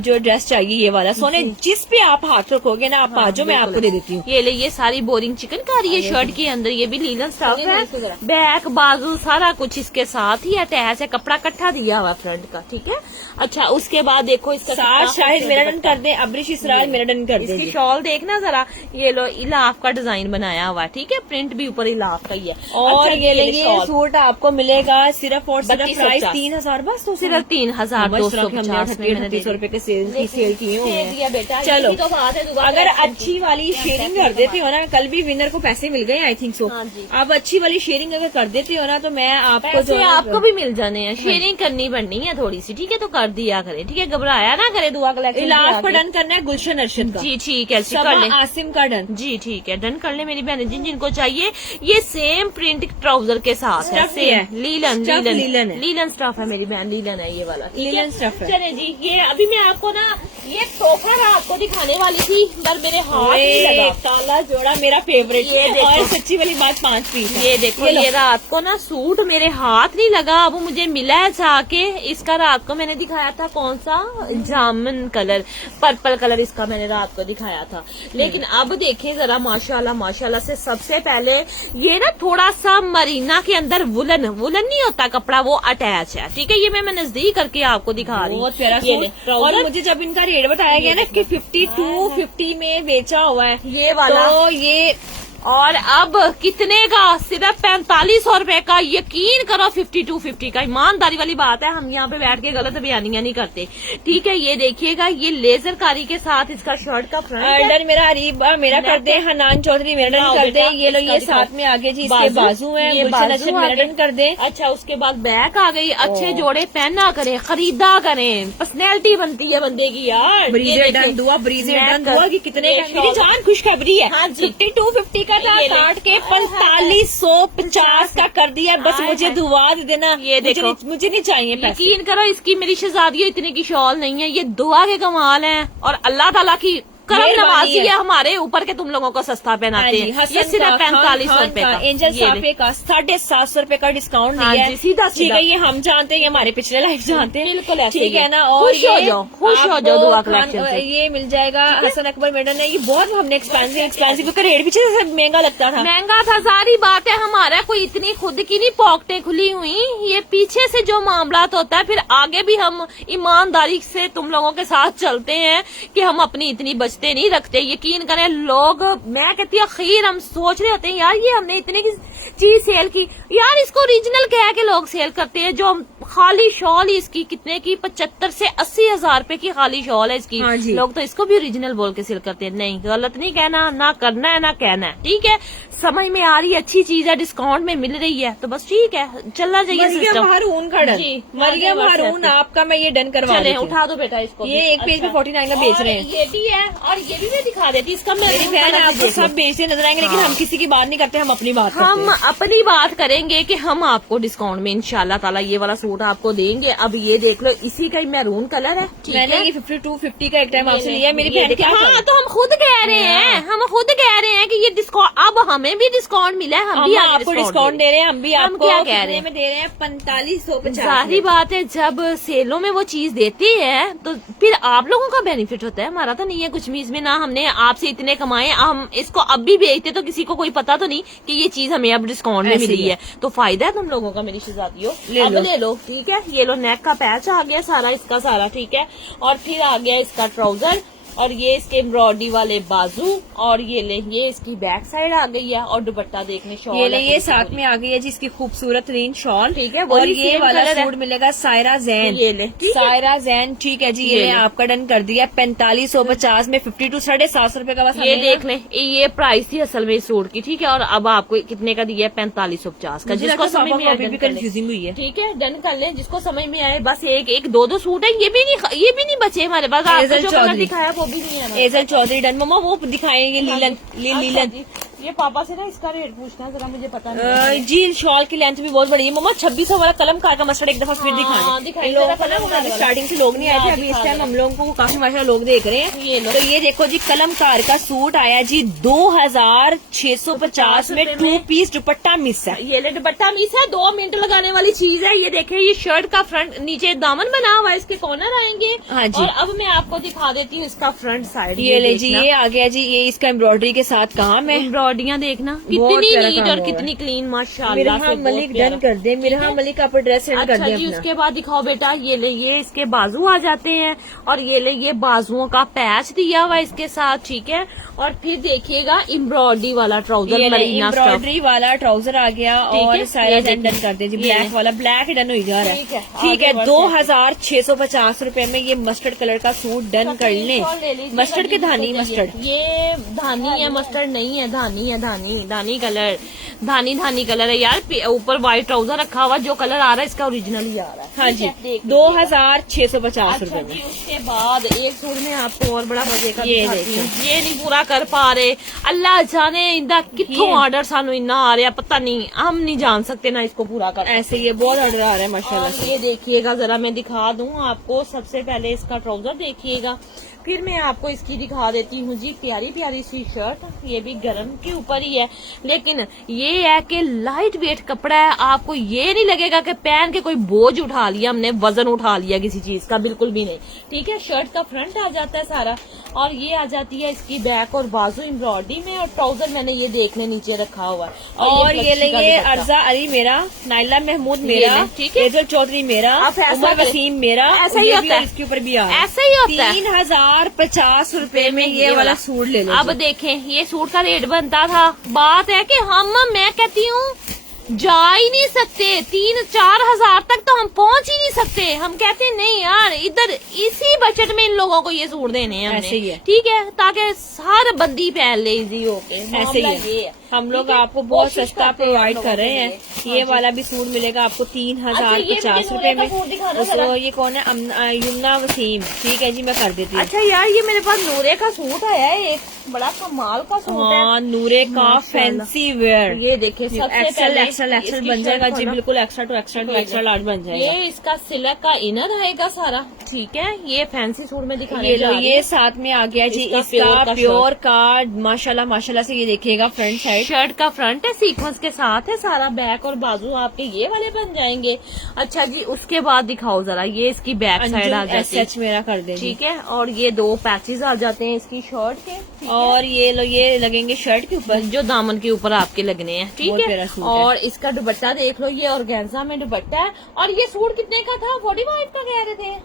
जो ड्रेस चाहिए ये वाला सोने, जिस पे आप हाथ रखोगे ना आप आज मैं आपको दे देती हूँ। ये ले, ये सारी बोरिंग चिकनकारी है शर्ट के अंदर, ये भी लीलन स्टफ है। बैक बाजू सारा कुछ इसके साथ ही अटैच है, कपड़ा इकट्ठा दिया हुआ फ्रंट का, ठीक है। अच्छा उसके बाद देखो इसका साथ शाहिद मेरा डन कर दे, अब्रिश इसरार मेरा डन कर दे। इसकी शॉल देखना जरा, ये लो इलाफ का डिजाइन बनाया हुआ, ठीक है। प्रिंट भी ऊपर इलाफ का ही है। और अच्छा, ये लेंगे शॉल सूट आपको मिलेगा सिर्फ और सिर्फ 3250 प्राइस 3000 बस। तो सिर्फ 3250 में 38 रुपए के सेल किए हुए हैं। दिया बेटा। चलो यही तो बात है, दोबारा अगर अच्छी वाली शेयरिंग कर देते हो ना, कल भी विनर को पैसे मिल गए आई थिंक सो। हाँ जी। आप अच्छी वाली शेयरिंग अगर कर देते हो ना तो मैं आपको जो पैसे आपको भी मिल जाने हैं, शेयरिंग करनी बननी है थोड़ी सी, ठीक है, तो कर दिया करें, ठीक है, घबराया ना करे। दुआ कलेक्शन लास्ट पर डन करना है गुलशन अरशद का, जी ठीक है, सबा कर ले। आसिम का डन। जी ठीक है, डन कर ले मेरी बहन, जिनको चाहिए। ये सेम प्रिंट ट्राउजर के साथ है, Stuff ही है। सेम लीलन Stuff लीलन है। लीलन स्टफ है मेरी बहन, लीलन है ये वाला, ठीक है? लीलन स्टफ है। चले जी, ये अभी मैं आपको ना ये तोहफा आपको दिखाने वाली थी, पर मेरे हाथ नहीं लगा। काला जोड़ा मेरा फेवरेट, ये देखो। और सच्ची वाली बात 5 पीस है। ये देखो, ये लो। ये रात को ना सूट मेरे हाथ नहीं लगा, अब मुझे मिला है जाके। इसका रात को मैंने दिखाया था कौन सा, जामुन कलर, पर्पल कलर, इसका मैंने रात को दिखाया था। लेकिन अब देखें जरा, माशाल्लाह माशाल्लाह से सबसे पहले ये ना थोड़ा सा मरीना के अंदर वुलन नहीं होता कपड़ा, वो अटैच है, ठीक है। ये मैं नजदीक करके आपको दिखा रही हूँ। बहुत प्यारा ये सूट। ले, और trouser। मुझे जब इनका रेट बताया गया ना कि 5250 में बेचा हुआ है ये वाला तो ये और अब कितने का, सिर्फ 4500 रुपए का। यकीन करो 5250 का, ईमानदारी वाली बात है, हम यहाँ पे बैठ के गलत बयानियां नहीं करते, ठीक है। ये देखिएगा, ये लेजर कारी के साथ इसका शर्ट का फ्रंट डन मेरा अरीब मेरा कर दे, हनान चौधरी मेरा डन कर दे। ये लो, ये साथ में आगे जी इसके बाजू है, ये गुलशन अरशद मेरा डन कर दे। अच्छा, उसके बाद बैक आ गई, अच्छे जोड़े पहना करें, खरीदा करें, पर्सनैलिटी बनती है बंदे की यार। ब्रीजे डन दुआ, ब्रीजे डन दुआ की कितने का, मेरी जान खुशखबरी है। हाँ जी। 5250 का था, ये ले। काट के 4550 का कर दिया। बस हाय मुझे हाय। दुआ दे देना, ये देखो। मुझे नहीं चाहिए पैसे। यकीन करो, इसकी मेरी शहजादियों इतने की शॉल नहीं है, ये दुआ के कमाल हैं और अल्लाह ताला की करम मेहरबानी नवाजी है। है हमारे ऊपर के तुम लोगों को सस्ता पहनाते हैं। ये सिर्फ 4500 रुपए का, एंजल ये ले। साफे का 750 रुपए का डिस्काउंट हाँ दिया जी, है। सीधा ठीक सीधा। है, ये हम जानते हैं, ये हमारे पिछले लाइफ जानते हैं, बिल्कुल ऐसे ठीक ही है ना। और खुश हो जाओ, खुश हो जाओ दुआ कलेक्शन से। ये मिल जाएगा हसन अकबर मेडन है, ये बहुत हमने एक्सपेंसिव क्योंकि रेट पीछे से महंगा लगता था। महंगा था, सारी बात है, हमारा कोई इतनी खुद की नहीं पॉकेटें खुली हुई, ये पीछे से जो मामला होता है, फिर आगे भी हम ईमानदारी से तुम लोगों के साथ चलते हैं कि हम अपनी इतनी बचते नहीं रखते। यकीन करें लोग, मैं कहती हूँ आखिर हम सोच रहे होते हैं यार ये हमने इतने की चीज सेल की, यार इसको ओरिजिनल कह के लोग सेल करते हैं। जो खाली शॉल इसकी कितने की, 75 से 80 हजार रुपए की खाली शॉल है इसकी। हाँ जी। लोग तो इसको भी ओरिजिनल बोल के सेल करते हैं। नहीं, गलत नहीं कहना, ना करना है ना कहना है, ठीक है। समझ में आ रही है, अच्छी चीज है, डिस्काउंट में मिल रही है, तो बस ठीक है, चलना चाहिए मरियम सिस्टम। हारून का डन, जी, मरियम WhatsApp हारून पे। आपका मैं ये डन करवा चले रही थी। उठा दो बेटा इसको भी। ये एक पेज पे अच्छा। 49 में बेच रहे हैं। और ये भी है, और ये भी मैं दिखा देती, इसका मैं मेरी बहन आपको सब बेचते नजर आएंगे, लेकिन हम किसी की बात नहीं करते, हम अपनी बात करते हम हैं। अपनी बात करेंगे कि हम आपको डिस्काउंट में इंशाल्लाह ताला ये वाला सूट आपको देंगे। अब ये देख लो, इसी का ही मैरून कलर है, ठीक मैंने है। ये 5250 का एक टाइम आपसे लिया, मेरी ये बहन क्या हाँ, तो हम खुद कह रहे हैं, हम खुद कह रहे हैं कि ये डिस्काउंट, अब हमें भी डिस्काउंट मिला है, हम भी हम आगे आपको डिस्काउंट दे रहे हैं, हम भी हम आपको क्या कह रहे कितने हैं? में दे रहे हैं, 4550। जाहिर बात है, जब सेलों में वो चीज देती है तो फिर आप लोगों का बेनिफिट होता है, हमारा तो नहीं है कुछ भी इसमें। ना हमने आपसे इतने कमाए, हम इसको अब भी बेचते तो किसी को कोई पता तो नहीं कि ये चीज हमें अब डिस्काउंट में ऐसे मिली ही है, तो फायदा है तुम लोगों का मेरी शहजादियों। ले अब लो। ले लो, ठीक है। ये लो, नेक का पैच आ गया सारा इसका सारा, ठीक है। और फिर आ गया इसका ट्राउजर, और ये इसके एम्ब्रॉयडरी वाले बाजू, और ये ले, ये इसकी बैक साइड आ गई है, और दुपट्टा देखने शॉल ये ले, है ये पूरी साथ पूरी। में आ गई है जी इसकी खूबसूरत रेन शॉल, ठीक है, और वही ये same वाला कलर है। सूट मिलेगा सायरा जैन। ये ले, ठीक है। सायरा जैन, ठीक है जी। ये ये ले। आपका डन कर दिया 4550 में, 52 750 रुपए का बस ये हमें देख लें, ये प्राइस थी असल में इस सूट की, ठीक है। और अब आपको कितने का दिया है, 4550 का, मुझे जिसको लगता है समझ पापा में को आए अभी भी डन कर लें। कंफ्यूजिंग हुई है। ठीक है, डन कर लें, जिसको समझ में आए। बस एक दो सूट है, ये भी नहीं बचे हमारे पास। आपको एजल जो कलर चौधरी। दिखाया वो भी नहीं है ना। एजल चौधरी डन। मम्मा वो दिखाएंगे लीलन, अच्छा लीलन। जी, ये पापा से ना इसका रेट पूछना है, जरा मुझे पता नहीं। जी शॉल की लेंथ भी बहुत बड़ी है मम्मा। 2600 वाला कलम कार का मसला एक दफा फिर हाँ, दिखाएं। दिखाइए इन लोगों जरा को ना कलम कार वाला। स्टार्टिंग से लोग नहीं आए थे, हाँ, अभी इस दिखा टाइम दो। हम लोगों को काफी माशाल्लाह लोग देख रहे हैं। ये लो। तो ये देखो जी, कलम कार का सूट आया जी 2650 में, 2 पीस दुपट्टा मिस है। ये ले, दुपट्टा मीस है, 2 मिनट लगाने वाली चीज है। ये देखे, ये शर्ट का फ्रंट, नीचे दामन बना हुआ है, इसके कॉर्नर आएंगे। हाँ जी। और अब मैं आपको दिखा देती हूँ इसका फ्रंट साइड। ये ले जी, ये आ गया जी, ये इसका एम्ब्रॉयडरी के साथ काम है। एम्ब्रॉयडरियां देखना बहुत कितनी प्यारा नीट काम और हुआ है। कितनी क्लीन, माशाल्लाह मिरहा से बहुत मलिक प्यारा। डन कर दे, मिरहा मलिक आप ड्रेस सेंड कर अच्छा दे जी, अपना। उसके बाद दिखाओ बेटा, ये ले, ये इसके बाजू आ जाते हैं और ये ले, ये बाजुओं का पैच दिया हुआ इसके साथ, ठीक है। और फिर देखिएगा एम्ब्रॉयडरी वाला ट्राउजर, ये मरीना स्टफ, एम्ब्रॉयडरी वाला ट्राउजर आ गया ठीक और है, सारा ये डन देखिए। कर दे जी। ये ब्लैक ले। वाला ब्लैक डन हो जा रहा ठीक है, है। ठीक है, आगे बढ़ते 2650 रुपए में ये मस्टर्ड कलर का सूट डन कर ले। मस्टर्ड के धानी मस्टर्ड, ये धानी है, मस्टर्ड नहीं है, धानी है, धानी कलर, धानी कलर है यार। ऊपर व्हाइट ट्राउजर रखा हुआ, जो कलर आ रहा है इसका ओरिजिनल ही आ रहा है। हाँ ठीक जी, है, देख लीजिएगा। 2650 अच्छा रुपए जी, में। उसके बाद एक सूट में आपको और बड़ा मजे का ये दिखाती देखिए। हूँ। ये नहीं पूरा कर पा रहे, अल्लाह जाने इंदा कितों ये। ऑर्डर सानू इन्ना आ रहा, पता नहीं, हम नहीं जान सकते ना इसको पूरा कर। ऐसे ये बहुत ऑर्डर आ रहा है माशाल्लाह और से। ये देखिएगा जरा, मैं दिखा दूं आपको। सबसे पहले इसका ट्राउजर देखिएगा, फिर मैं आपको इसकी दिखा देती हूँ जी प्यारी प्यारी सी शर्ट। ये भी गर्म के ऊपर ही है, लेकिन ये है कि लाइट वेट कपड़ा है। आपको ये नहीं लगेगा कि पहन के कोई बोझ उठा लिया हमने, वजन उठा लिया किसी चीज का, बिल्कुल भी नहीं। ठीक है, शर्ट का फ्रंट आ जाता है सारा, और ये आ जाती है इसकी बैक और बाजू एम्ब्रॉयडरी में, और ट्राउजर मैंने ये देखने नीचे रखा हुआ है। और ये प्लस्टी का लेंगे दुपट्टा। अर्जा अली मेरा, नाइला महमूद ये मेरा, ले, ठीक है। एजल चौधरी मेरा, आप ऐसा उमर करें। वसीम मेरा, ऐसा ही ये भी होता है। इसके ऊपर भी आ रहा है। ऐसा ही होता है। 3050 रुपए में ये वाला सूट ले लो अब जी। देखें, ये सूट का रेट बनता था, बात है कि मैं कहती हूँ जा ही नहीं सकते, 3-4 हजार तक तो हम पहुंच ही नहीं सकते। हम कहते हैं नहीं यार, इधर इसी बजट में इन लोगों को ये सूट देने हैं हमने। ऐसे ही है। ठीक है, ताकि हर बंदी पहन ले इजी होके। ऐसे ही मामला है। ये है। हम लोग ठीक है? आपको बहुत कोशिश सस्ता करते हैं प्रोवाइड हम कर रहे लोगों हैं। के लिए। ये हाँ जी। वाला भी सूट मिलेगा आपको अच्छा, ये 3050 मुझे रुपए में। नूरे का सूट दिखाना जरा। तो ये कौन है? युमना वसीम। ठीक है जी, मैं कर देती हूँ। अच्छा यार, ये मेरे पास नूरे का सूट आया है, एक बड़ा कमाल का सूट है। हाँ, नूरे का माशाल्लाह। Fancy where. ये देखिए, सबसे एक्सेल पहले एक्सेल एक्सेल इसकी बन जाएगा शर्ट जी, खोलो। बिल्कुल extra two extra two extra large बन जाएगा। ये इसका सिल्क का इनर आएगा सारा, ठीक है। ये फैंसी सूट में दिखाने ये जा लो, रही ये हूँ। साथ में आ गया जी इसका इसका प्योर का प्योर का माशाल्लाह माशाल्लाह से। ये देखिएगा फ्रंट साइड, शर्ट का फ्रंट है, सीक्वेंस के साथ है सारा, बैक और बाजू आपके ये वाले बन जाएंगे। अच्छा जी, उसके बाद दिखाओ जरा, ये इसकी बैक साइड आ जाती है, सच मेरा कर देंगे। ठीक है। और ये 2 पैचेस आ जाते हैं इसकी शर्ट के, ठीक है? और ये लो, ये लगेंगे शर्ट के ऊपर। जो दामन के ऊपर आपके लगने हैं, ठीक बहुत है। प्यारा सूट है। और इसका दुपट्टा देख लो, ये ऑर्गेन्जा में दुपट्टा है। और ये सूट कितने का था? 45 का कह रहे थे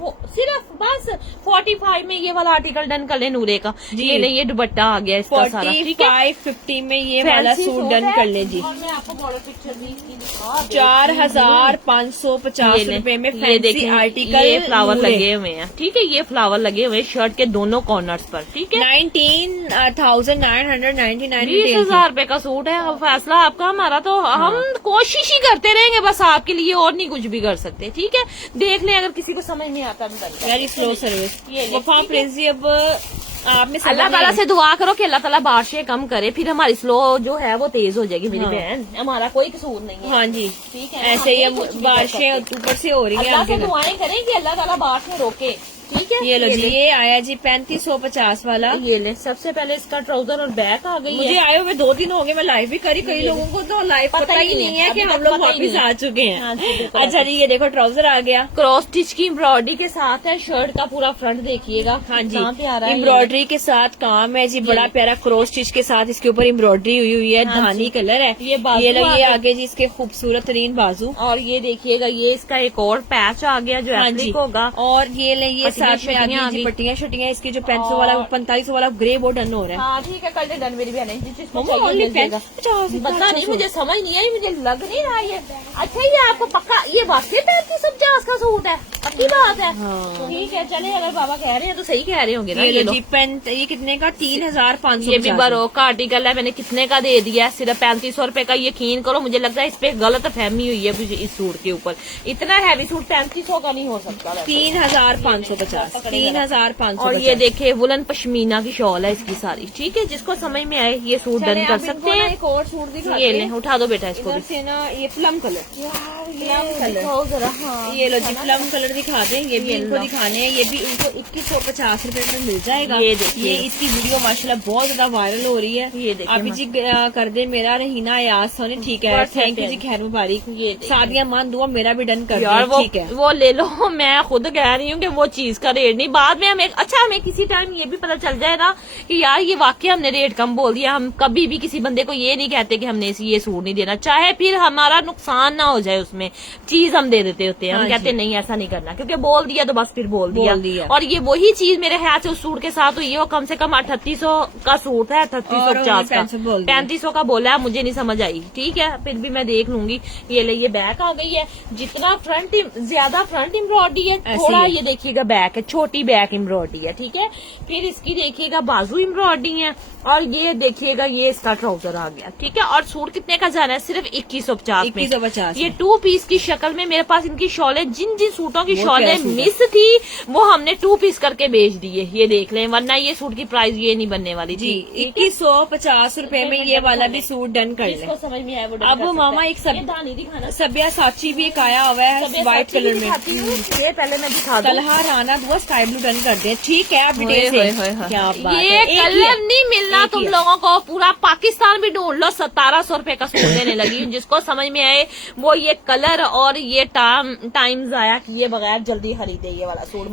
वो, सिर्फ बस 45 में ये वाला आर्टिकल डन कर ले नूरे का। जी। ये नहीं, ये दुपट्टा आ गया इसका सारा, ठीक है। 4550 में ये वाला फैंसी सूट डन है। कर ले जी। और मैं आपको बॉर्डर पिक्चर भी इसकी दिखा देती हूँ। 4550 ये ले, रुपए में ये फैंसी देखिए, आर्टिकल। ये फ्लावर नूरे। लगे हुए हैं, ठीक है। ये फ्लावर लगे हुए हैं शर्ट के दोनों कॉर्नर्स पर, ठीक है। 19,999 20,000 रुपए का सूट है। अब फैसला आपका, हमारा तो हम कोशिश ही करते रहेंगे बस आपके लिए, और नहीं कुछ भी कर सकते, ठीक है। देख लें, अगर किसी को समझ नहीं आता तो बन जाए। Very slow service. ये ले, वफा ठीक है। प्रिंसी, अब आप में समझ अल्लाह नहीं ताला आई। से दुआ करो कि अल्लाह ताला बारिशें कम करे, फिर हमारी स्लो जो है वो तेज हो जाएगी मेरी हाँ। बहन। हमारा कोई कसूर नहीं है, हाँ जी, ठीक है। ऐसे ही हम अब नहीं कुछ भी कर बारिशें सकते। ऊपर से हो रही है अल्लाह से आगे। दुआएं करें कि अल्लाह ताला बारिशें रोके, ठीक है। ये लो जी, ले। ये आया जी 3550 वाला। ये ले, सबसे पहले इसका ट्राउजर और बैक आ गई मुझे है। आए हुए 2 दिन हो गए, मैं लाइव भी करी। कई लोगों को तो लाइव पता ही नहीं है कि अभी हम तक लोग पता ही वापिस नहीं आ चुके हाँ जी, हैं। बिल्कुल अच्छा जी, ये देखो ट्राउजर आ गया। क्रॉस स्टिच की एम्ब्रॉयडरी के साथ है, शर्ट का पूरा फ्रंट देखिएगा। हाँ जी, कितना प्यारा है ये। एम्ब्रॉयडरी के साथ काम है जी, बड़ा प्यारा क्रॉस स्टिच के साथ इसके ऊपर एम्ब्रॉयडरी हुई हुई है। हाँ धानी जी। कलर है। ये बाजू ये लो, आ ये गया। आगे जी इसके खूबसूरत तरीन बाजू। और ये देखिएगा, ये इसका एक और पैच आ गया जो हाँ जी, एप्लिक होगा। और ये ले, ये पट्टियाँ साथ में आ शट्टियाँ आ गई जी गई। पट्टियां शट्टियां। इसकी जो 500 वाला 4500 वाला ग्रे वो डन हो रहा है। हाँ ठीक है, कल डन मेरी बहन है, जिसको मम्मा, चाहिए only मिल जाएगा। 50 पता नहीं, मुझे समझ नहीं आई, मुझे लग नहीं रहा ये। अच्छा, ये आपको पक्का ये वाकई 3550 का सूट है? अच्छी बात है। हाँ। ठीक है, चले, अगर बाबा कह रहे हैं तो सही कह रहे होंगे ना। ये ये लो लो, जी, ये कितने का? 3550। ये भी बरोक का आर्टिकल है, मैंने कितने का दे दिया है? सिर्फ 3500 रुपए का। यकीन करो, मुझे लगता है इस पे गलत फहमी हुई है कुछ इस सूट के ऊपर। इतना हैवी सूट 3500 का नहीं हो सकता वैसे। 3550। 3550। और ये देखे, वुलन पश्मीना की शॉल है इसकी सारी, ठीक है। जिसको समझ में आए ये सूट डन कर सकते हैं। एक और सूट दिखाते ये हैं। ले, उठा दो बेटा इसको इधर भी। से ना, ये प्लम कलर। दिखाओ जरा, हाँ। ये लो जी, प्लम कलर दिखा दें। ये भी ये इनको लो। दिखाने हैं। ये भी इनको 2150 रुपए में मिल जाएगा। ये देखिए। ये इसकी वीडियो माशाल्लाह बहुत ज्यादा वायरल हो रही है। ये देखिए, आप जी कर दे मेरा रहीना याद सोने, ठीक है। Perfect थैंक यू है। जी, खैर मुबारक। ये देखिए। सादिया मान दुआ मेरा भी डन कर यार दे, वो ठीक है। वो ले लो, मैं खुद कह रही हूँ कि वो चीज इसका रेट नहीं, बाद में हमें हमें किसी टाइम ये भी पता चल जाए ना कि यार ये वाकई हमने रेट कम बोल दिया। हम कभी भी किसी बंदे को ये नहीं कहते कि हमने ये सूट नहीं देना, चाहे फिर हमारा नुकसान ना हो जाए, उसमें चीज हम दे देते होते हैं। हम कहते नहीं ऐसा नहीं करना, क्योंकि बोल दिया तो बस फिर बोल दिया। और ये वही चीज मेरे ख्याल से उस सूट के साथ हुई है। वो कम से कम 3800 का सूट है, 3850 का, 3500 का बोला है, मुझे नहीं समझ आई। ठीक है, फिर भी मैं देख लूंगी। ये ले, ये बैक आ गई है, जितना फ्रंट ज्यादा फ्रंट एम्ब्रॉयडरी है, थोड़ा ये देखिएगा बैक है, छोटी बैक एम्ब्रॉयडरी है। ठीक है, फिर इसकी देखिएगा बाजू एम्ब्रॉयडरी है, और ये देखिएगा ये इसका ट्राउजर आ गया। ठीक है, और सूट कितने का जाना है? सिर्फ 2150 में। 2150 ये 2 पीस की शक्ल में मेरे पास इनकी शॉलें, जिन जिन सूटों की शॉलें मिस थी वो हमने 2 पीस करके बेच दिए। ये देख लें, वरना ये सूट की प्राइस ये नहीं बनने वाली जी। 2150 रुपए में ये वाला भी सूट डन कर ले। समझ में आया वो अब मामा एक दानी दिखाना, सब्यासाची भी एक आया हुआ है व्हाइट कलर में। ये पहले मैं दिखा दूं। तलहा राना दुआ स्काई ब्लू डन कर दे। ठीक है, आप डिटेल से क्या बात है। ये कलर नहीं मिलना तुम लोगों को, पूरा पाकिस्तान भी ढूंढ लो। 1700 रुपए का सूट देने लगी। जिसको समझ में आए वो ये कलर और ये टाइम आया किए बगैर जल्दी खरीदे ये वाला सूट।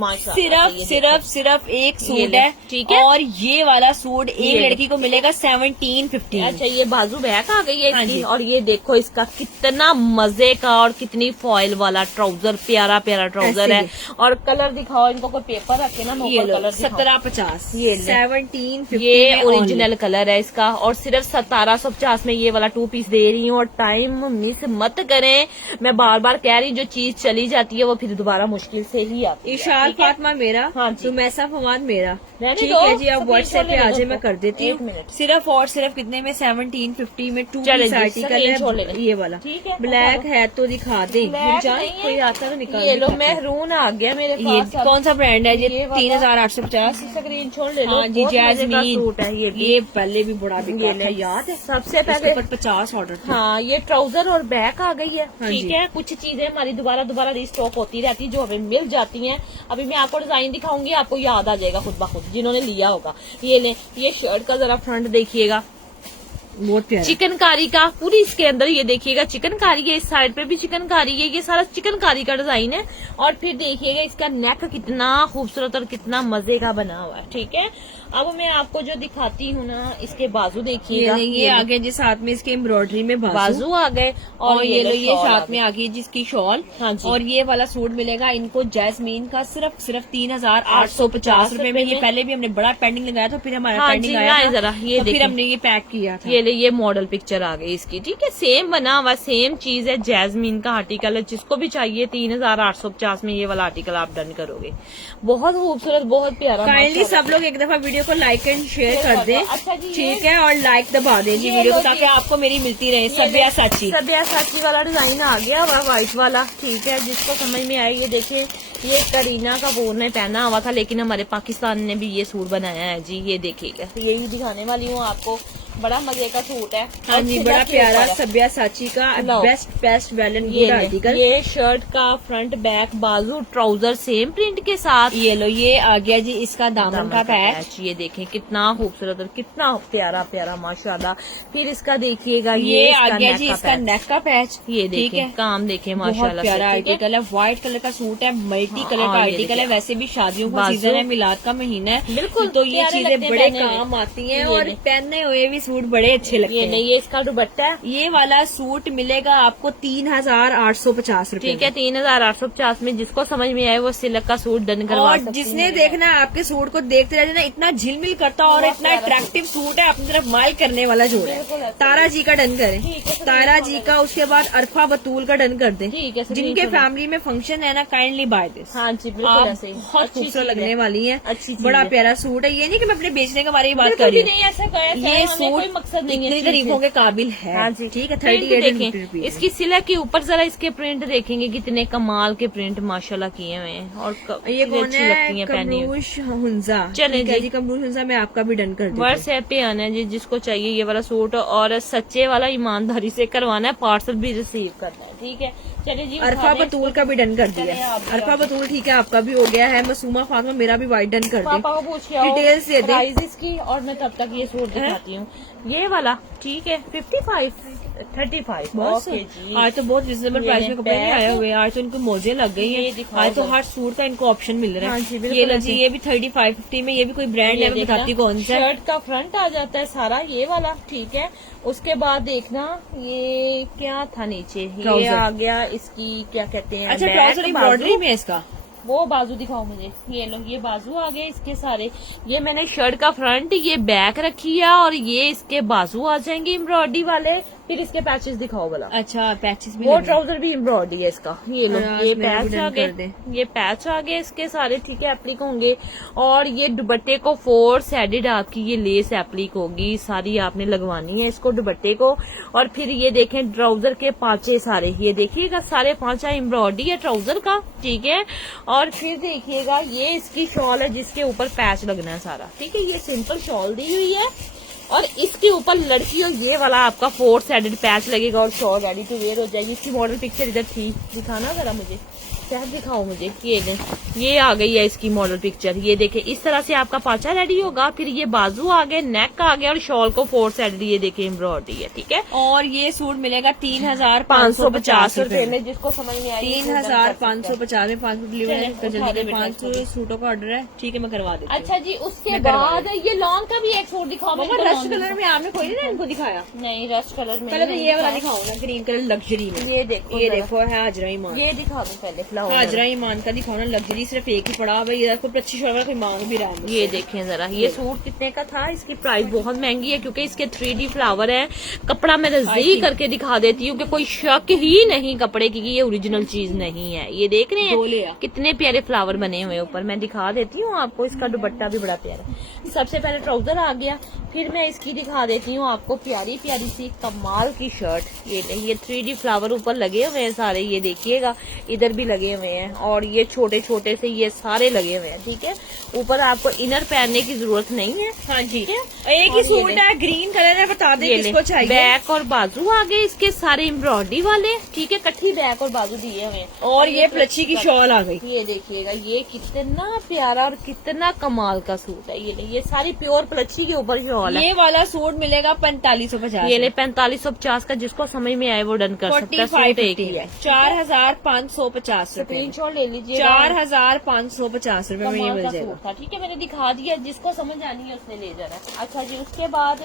सिर्फ एक सूट है। ठीक है, और ये वाला सूट एक लड़की को मिलेगा 1750। अच्छा, ये बाजू बैक आ गई है इसकी। और ये देखो इसका कितना मजे का और कितनी फॉइल वाला ट्राउजर, प्यारा प्यारा ट्राउजर है। और कलर दिखाओ इनको, कोई पेपर रखे ना, कलर 1750। ये 1750 ये ओरिजिनल कलर है इसका। और सिर्फ 1750 में ये वाला 2 पीस दे रही हूँ। और टाइम मिस मत करें, मैं बार बार कह रही हूँ, जो चीज चली जाती है वो फिर दोबारा मुश्किल से ही आती है। इशार फातिमा मेरा, हाँ, सुमैसा फवाद मेरा। ठीक है जी, आप व्हाट्सएप पे आ जाए, मैं कर देती हूँ। 1 सिर्फ और सिर्फ कितने में? 1750 में 2 चले पीस जी, आर्टिकल है ये वाला। ठीक है, ब्लैक है तो दिखा दे, कोई आता तो निकाल। ये लो, मेहरून आ गया मेरे ये पास। कौन सा ब्रांड है? ये 3850 स्क्रीन छोड़ ले लो। हाँ जी, जैस्मीन सूट है ये पहले भी बड़ा बिका था, याद है? सबसे पहले 50 ऑर्डर थे। हाँ, ये ट्राउजर और बैक आ गई है। हाँ ठीक जी। है, कुछ चीजें हमारी दोबारा रिस्टॉक होती रहती है, जो हमें मिल जाती हैं। अभी मैं आपको डिजाइन दिखाऊंगी, आपको याद आ जाएगा खुद ब खुद जिन्होंने लिया होगा। ये ले, ये शर्ट का जरा फ्रंट देखिएगा, बहुत प्यारा चिकनकारी का। पूरी इसके अंदर ये देखिएगा चिकनकारी है, इस साइड पे भी चिकनकारी है, ये सारा चिकनकारी का डिजाइन है। और फिर देखिएगा इसका नेक कितना खूबसूरत और कितना मजे का बना हुआ है। ठीक है, अब मैं आपको जो दिखाती हूँ ना, इसके बाजू देखिएगा, ये आगे जी, साथ में इसके एम्ब्रॉयडरी में बाजू आ गए। और ये लो, ये साथ में आ गई जिसकी शॉल। हाँ जी। और ये वाला सूट मिलेगा इनको जैस्मीन का सिर्फ 3850 रुपए में। ये पहले भी हमने बड़ा पेंडिंग लगाया था, फिर हमारा पेंडिंग आया था, जरा ये तो फिर हमने ये पैक किया था। ये मॉडल पिक्चर आ गई इसकी। ठीक है, सेम बना हुआ, सेम चीज है, जैस्मीन का आर्टिकल है। जिसको भी चाहिए 3850 में ये वाला आर्टिकल आप डन करोगे। बहुत खूबसूरत, बहुत प्यारा। काइंडली सब लोग एक दफा वीडियो को लाइक एंड शेयर कर दें। अच्छा जी, ठीक है, और लाइक दबा दें जी वीडियो को, ताकि आपको मेरी मिलती रहे। सब्यासाची वाला डिजाइन आ गया हुआ, व्हाइट वाला। ठीक है, जिसको समझ में आए ये देखिए, ये करीना कपूर ने पहना हुआ था, लेकिन हमारे पाकिस्तान ने भी ये सूट बनाया है जी। ये देखिएगा, यही दिखाने वाली हूँ आपको। बड़ा मजे का सूट है। हाँ जी, बड़ा प्यारा सब्यासाची का best well and good article. ये शर्ट का फ्रंट बैक बाजू ट्राउजर सेम प्रिंट के साथ। ये लो, ये आ गया जी इसका दामन का पैच। ये देखें कितना खूबसूरत और कितना प्यारा प्यारा माशाल्लाह। फिर इसका देखिएगा, ये आ गया जी इसका नेक का पैच। ये देखें, काम देखें माशाल्लाह, प्यारा आर्टिकल है। व्हाइट कलर का सूट है, मल्टी कलर का आर्टिकल है। वैसे भी शादियों का सीजन है, मिलाद का महीना है, बिल्कुल, तो ये चीजें बड़े काम आती हैं। और पहने हुए भी सूट बड़े अच्छे लगते हैं। ये इसका दुपट्टा है। ये वाला सूट मिलेगा आपको 3850 रुपए। ठीक है, 3850 में। जिसको समझ में आए वो सिल्क का सूट डन करवा सकते हैं। और जिसने देखना है आपके सूट को देखते रह जाना, इतना झिलमिल करता और इतना अट्रैक्टिव सूट है, अपनी तरफ माइल करने वाला जोड़ है। तारा जी का डन करें, तारा जी का। उसके बाद अरफा बतूल का डन कर दें। जिनके फैमिली में फंक्शन है ना, काइंडली बाय दिस। हाँ जी, बिल्कुल ऐसे ही। बहुत खूबसूरत लगने वाली है, अच्छी बड़ा प्यारा सूट है। ये नहीं कि मैं अपने बेचने के बारे में बात कर रही हूँ, ये सूट मकसद नहीं इतनी तारीफों के काबिल है। हाँ जी, ठीक है। 38 देखें इसकी सिला के ऊपर, जरा इसके प्रिंट देखेंगे कितने कमाल के प्रिंट माशाल्लाह किए हुए हैं। और ये कौन अच्छी लगती है? है पहनी। कमरूश हुंजा। चले जी, कमरूश हुंजा मैं आपका भी डन कर दूँ। व्हाट्सएप पे आना है जी, जिसको चाहिए ये वाला सूट। और सच्चे वाला ईमानदारी से करवाना है, पार्सल भी रिसीव करना है। ठीक है, चलिए जी। अरफा बतूल का भी डन कर दिया। अरफा बतूल ठीक है, आपका भी हो गया है। मासूमा फातिमा मेरा भी वाइट डन कर दी। पापा को पूछिए डिटेल्स दे दे प्राइस इसकी, और मैं तब तक ये सूट दिखाती हूँ। ये वाला ठीक है 55 35। बस ओके जी, आज तो बहुत रिजनेबल ये प्राइस में कपड़े नहीं बैग। आए हुए हैं। आज तो इनको मौजे लग गई ये हैं। दिखाओ आज तो जरा। हर सूट का इनको ऑप्शन मिल रहा हाँ है। जी, बिल्कुल ये लो ऐसे। जी, ये भी 35-50 में। ये भी कोई ब्रांड है, मैं देखना, बताती कौन सा है। शर्ट का फ्रंट आ जाता है सारा ये वाला, ठीक है। उसके बाद देखना ये क्या था नीचे, ये Trouser। आ गया इसकी क्या कहते हैं, अच्छा, बैक, ट्राउजर एम्ब्रॉयडरी बाजू। में है इसका। वो बाजू दिखाओ मुझे, ये लो, ये बाजू आ गए इसके सारे। ये मैंने शर्ट का फ्रंट, ये बैक रखी है और ये इसके बाजू आ जाएंगे एम्ब्रॉयडरी वाले। फिर इसके पैचेस दिखाओ वाला, अच्छा, पैचेस भी वो लगे हैं। ट्राउजर भी एम्ब्रॉयडरी है इसका। ये लो, और ये आज मेरा भी पैच डन आ कर दे। गए, ये पैच आ गए इसके सारे, ठीक है, एप्लिक होंगे। और ये दुपट्टे को 4 साइडेड आपकी ये लेस एप्लिक होगी, सारी आपने लगवानी है इसको दुपट्टे को। और फिर ये देखें ट्राउजर के पांचे सारे, ये देखिएगा सारे पांचा एम्ब्रॉयडरी है ट्राउजर का, ठीक है। और फिर देखिएगा ये इसकी शॉल है जिसके ऊपर पैच लगना है सारा, ठीक है। ये सिंपल शॉल दी हुई है और इसके ऊपर लड़कियों ये वाला आपका 4 साइडेड पैच लगेगा और शॉल रेडी टू वेयर हो जाएगी। इसकी मॉडल पिक्चर इधर थी, दिखाना जरा मुझे, पैच दिखाओ मुझे। ये आ गई है इसकी मॉडल पिक्चर, ये देखे इस तरह से आपका पांचा रेडी होगा। फिर ये बाजू आ गए, नेक आ गया और शॉल को 4 साइडेड ये देखे एम्ब्रॉयडरी है, ठीक है। और ये सूट मिलेगा 550 ₹3,550 में, जिसको समझ में आई 3,550 में 5 चलें, उठा दे बेटा 5 सूटों का ऑर्डर है, ठीक है, मैं करवा देती हूँ। अच्छा जी, उसके मैं करवा बाद ये लॉन का भी एक सूट दिखाओ मम्मा, मेरे को, रस्ट लॉन कलर में आपने कोई नहीं इनको दिखाया। नहीं, रस्ट कलर में पहले तो नहीं ये वाला दिखाया। दिखाओ ना, ग्रीन कलर लग्जरी में। ये देखो, ये जरा। देखो है हाजरा ईमान। ये दिखा दो पहले फ्लावर। हाजरा ईमान का दिखाओ ना, लग्जरी सिर्फ एक ही पड़ा भाई। इधर को अच्छी शॉल कोई मांग भी रहा है। ये देखें जरा, ये सूट कितने का था, इसकी प्राइस बहुत महंगी है क्योंकि इसके 3D फ्लावर है। कपड़ा मैं नजदीक करके दिखा देती हूँ कि कोई शक ही नहीं कपड़े की कि ये ओरिजिनल चीज नहीं है। ये देख रहे डोले हैं है। कितने प्यारे फ्लावर बने हुए ऊपर, मैं दिखा देती हूँ आपको। इसका दुपट्टा भी बड़ा प्यारा। सबसे पहले ट्राउजर आ गया, फिर मैं इसकी दिखा देती हूँ आपको प्यारी प्यारी सी कमाल की शर्ट। ये 3D फ्लावर ऊपर लगे हुए हैं सारे, ये देखिएगा इधर भी लगे हुए हैं और ये छोटे छोटे से ये सारे लगे हुए हैं, ठीक है। ऊपर आपको इनर पहनने की जरूरत नहीं है। हाँ जी, ठीक है। एक ही और ये सूट ले। है, ग्रीन कलर है, बता दे ये किसको ले, चाहिए। बैक और बाजू आ गए इसके सारे एम्ब्रॉयडरी वाले, ठीक है। कट्ठी बैक और बाजू दिए हुए हैं। और ये प्लची की शॉल आ गई। ये देखिएगा, ये कितना प्यारा और कितना कमाल का सूट है। ये सारी प्योर प्लची के ऊपर शॉल है। ये वाला सूट मिलेगा 4550। ये ले 4550 का, जिसको समझ में आए वो डन कर सकता है। सूट एक ही है। 4550 रुपए। स्क्रीनशॉट ले लीजिए। 4550 रुपए में ये कमाल मिल का जाएगा। सूट था, ठीक है। मैंने दिखा दिया, जिसको समझ आनी है उसने ले जाना है। अच्छा जी, उसके बाद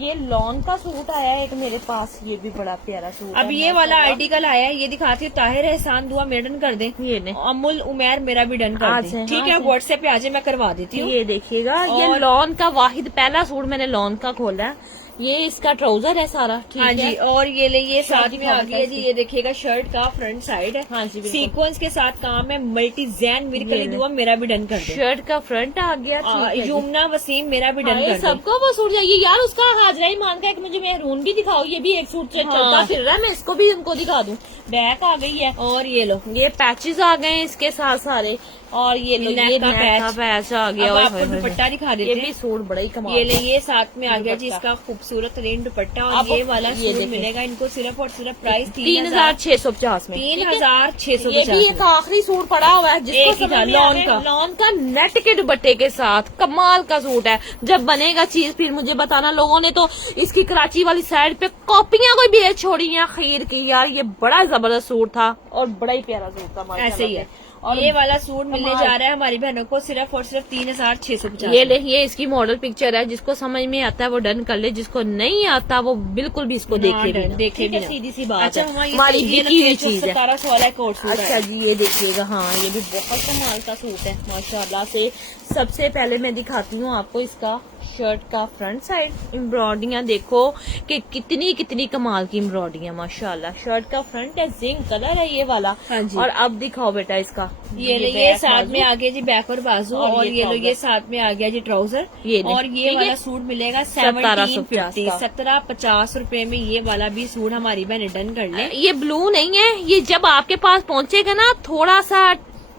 ये लॉन का सूट आया है एक मेरे पास, ये भी बड़ा प्यारा सूट अब है। ये वाला आर्टिकल आया है, ये दिखाती हूँ। ताहिर एहसान दुआ मेरा डन कर दे, ये ने अमुल उमेर मेरा भी डन कर आज दे, है, ठीक आज है। है। व्हाट्सएप पे आ जाए, मैं करवा देती हूँ। ये देखिएगा, ये और- लॉन का वाहिद पहला सूट मैंने लॉन का खोला है। ये इसका ट्राउजर है सारा, ठीक हाँ है। जी, और ये ले, ये साथ में दिखा आ गई है जी। ये देखिएगा शर्ट का फ्रंट साइड है, हाँ जी, बिल्कुल। सीक्वेंस के साथ काम है, मल्टी जैन मिरकली ये ले। दुआ मेरा भी डन कर दे। शर्ट का फ्रंट आ गया, ठीक है जी। युमना वसीम मेरा भी डन हाँ, ये कर दे। सबको वो सूट चाहिए यार। उसका हाजरा ईमान का एक मुझे मेहरून भी दिखाओ, ये भी एक सूट से चलता हाँ। फिर रहा है, मैं इसको भी उनको दिखा दूं। बैक आ गई है और ये लो, ये पैचेस आ गए हैं इसके साथ सारे। और ये लो, नेक ये का नेक का पैच आ गया। अब ओए आपको होए होए। दुपट्टा दिखा ये देते भी हैं। सूट बड़ा ही कमाल ये ले, का। ये साथ में आ गया जी दुपट्टा। इसका खूबसूरत रेन दुपट्टा। और आप ये वाला ये सूट देखें। मिलेगा इनको सिर्फ और सिर्फ प्राइस 3650 में, ठीक है? 3650। ये भी एक आखिरी सूट पड़ा हुआ है जिसको एक ही समझ था, में लॉन आवे। का। लॉन का नेट के दुपट्टे के साथ कमाल का सूट है। जब बनेगा चीज फिर मुझे बताना। लोगों ने तो इसकी कराची वाली साइड पे कॉपियां कोई बेच छोड़ी हैं खीर की। यार ये बड़ा जबरदस्त सूट था और बड़ा ही प्यारा सूट था माशाल्लाह ऐसे ही है। से। और ये वाला सूट मिलने जा रहा है हमारी बहनों को सिर्फ और सिर्फ 3650। ये ले, ये इसकी मॉडल पिक्चर है। जिसको समझ में आता है वो डन कर ले, जिसको नहीं आता वो बिल्कुल भी इसको देखे भी ना। देखे ठीक भी है, ना। सीधी सी बात अच्छा, है, हमारी हमारी बिकी हुई चीज है। 1700 कोट सूट अच्छा है। जी, ये देखिएगा, हाँ ये भी बहुत कमाल का सूट है माशाल्लाह से। सबसे पहले मैं दिखाती हूँ आपको इसका शर्ट का फ्रंट साइड। एम्ब्रॉयडरियां देखो कि कितनी कितनी कमाल की एम्ब्रॉयडरियां माशाल्लाह। शर्ट का फ्रंट है, जिंक कलर है ये वाला। हाँ जी। और अब दिखाओ बेटा इसका। ये ले, ये साथ में आ गया जी बैक और बाजू। और ये लो, ये साथ में आ गया जी ट्राउजर। ये ले, और ये ठीक वाला है? सूट मिलेगा 1750 का। 1750 रुपए में। ये वाला भी सूट हमारी बहन डन कर ले। ये ब्लू नहीं है, ये जब आपके पास पहुंचेगा ना थोड़ा सा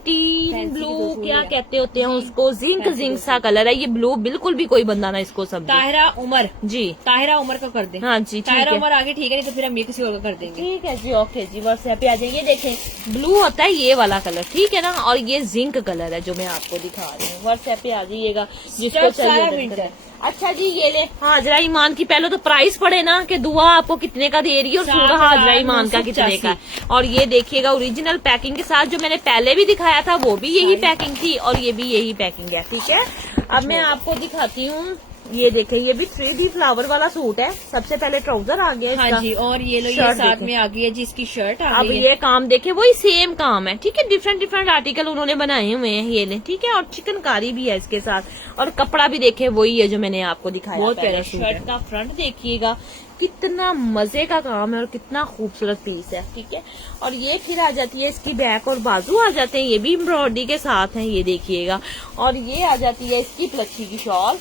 टीन Fancy ब्लू जो सूट क्या है। कहते होते हैं उसको, जिंक सा कलर है ये ब्लू। बिल्कुल भी कोई बंदा ना इसको समझे। ताहिरा उमर, जी ताहिरा उमर का कर दे। हाँ जी, ठीक ताहिरा है। उमर आगे ठीक है, नहीं तो फिर हम ये किसी और का कर देंगे। ठीक है जी, ओके जी। व्हाट्सएप पे आ जाइए। ये देखें ब्लू होता है ये वाला कलर, ठीक है ना। और ये जिंक कलर है जो मैं आपको दिखा रही हूँ। व्हाट्सएप पे आ जाइएगा जिसको सब सारा चाहिए। विंटर। अच्छा जी, ये ले हाजरा ईमान की। पहले तो प्राइस पड़े ना कि दुआ आपको कितने का दे रही है और सूट हाजरा ईमान का कितने का। और ये देखिएगा ओरिजिनल पैकिंग के साथ, जो मैंने पहले भी दिखाया था वो भी यही पैकिंग थी और ये भी यही पैकिंग है, ठीक है। अब मैं आपको दिखाती हूँ, ये देखे, ये भी 3D फ्लावर वाला सूट है। सबसे पहले ट्राउजर आ गया इसका। हाँ जी, और ये लो ये शर्ट साथ देखें। में आ गई है जी इसकी शर्ट आ अब गई है। ये काम देखे, वही सेम काम है, ठीक है। डिफरेंट आर्टिकल उन्होंने बनाए हुए हैं, ये ले, ठीक है। और चिकनकारी भी है इसके साथ, और कपड़ा भी देखे वही है जो मैंने आपको दिखाया। बहुत पहले। प्यारा सूट है। शर्ट का फ्रंट देखिएगा, कितना मजे का काम है और कितना खूबसूरत पीस है, ठीक है। और ये फिर आ जाती है इसकी बैक और बाजू आ जाते हैं, ये भी एम्ब्रॉयडरी के साथ है, ये देखिएगा। और ये आ जाती है इसकी प्लच्छी की शॉल,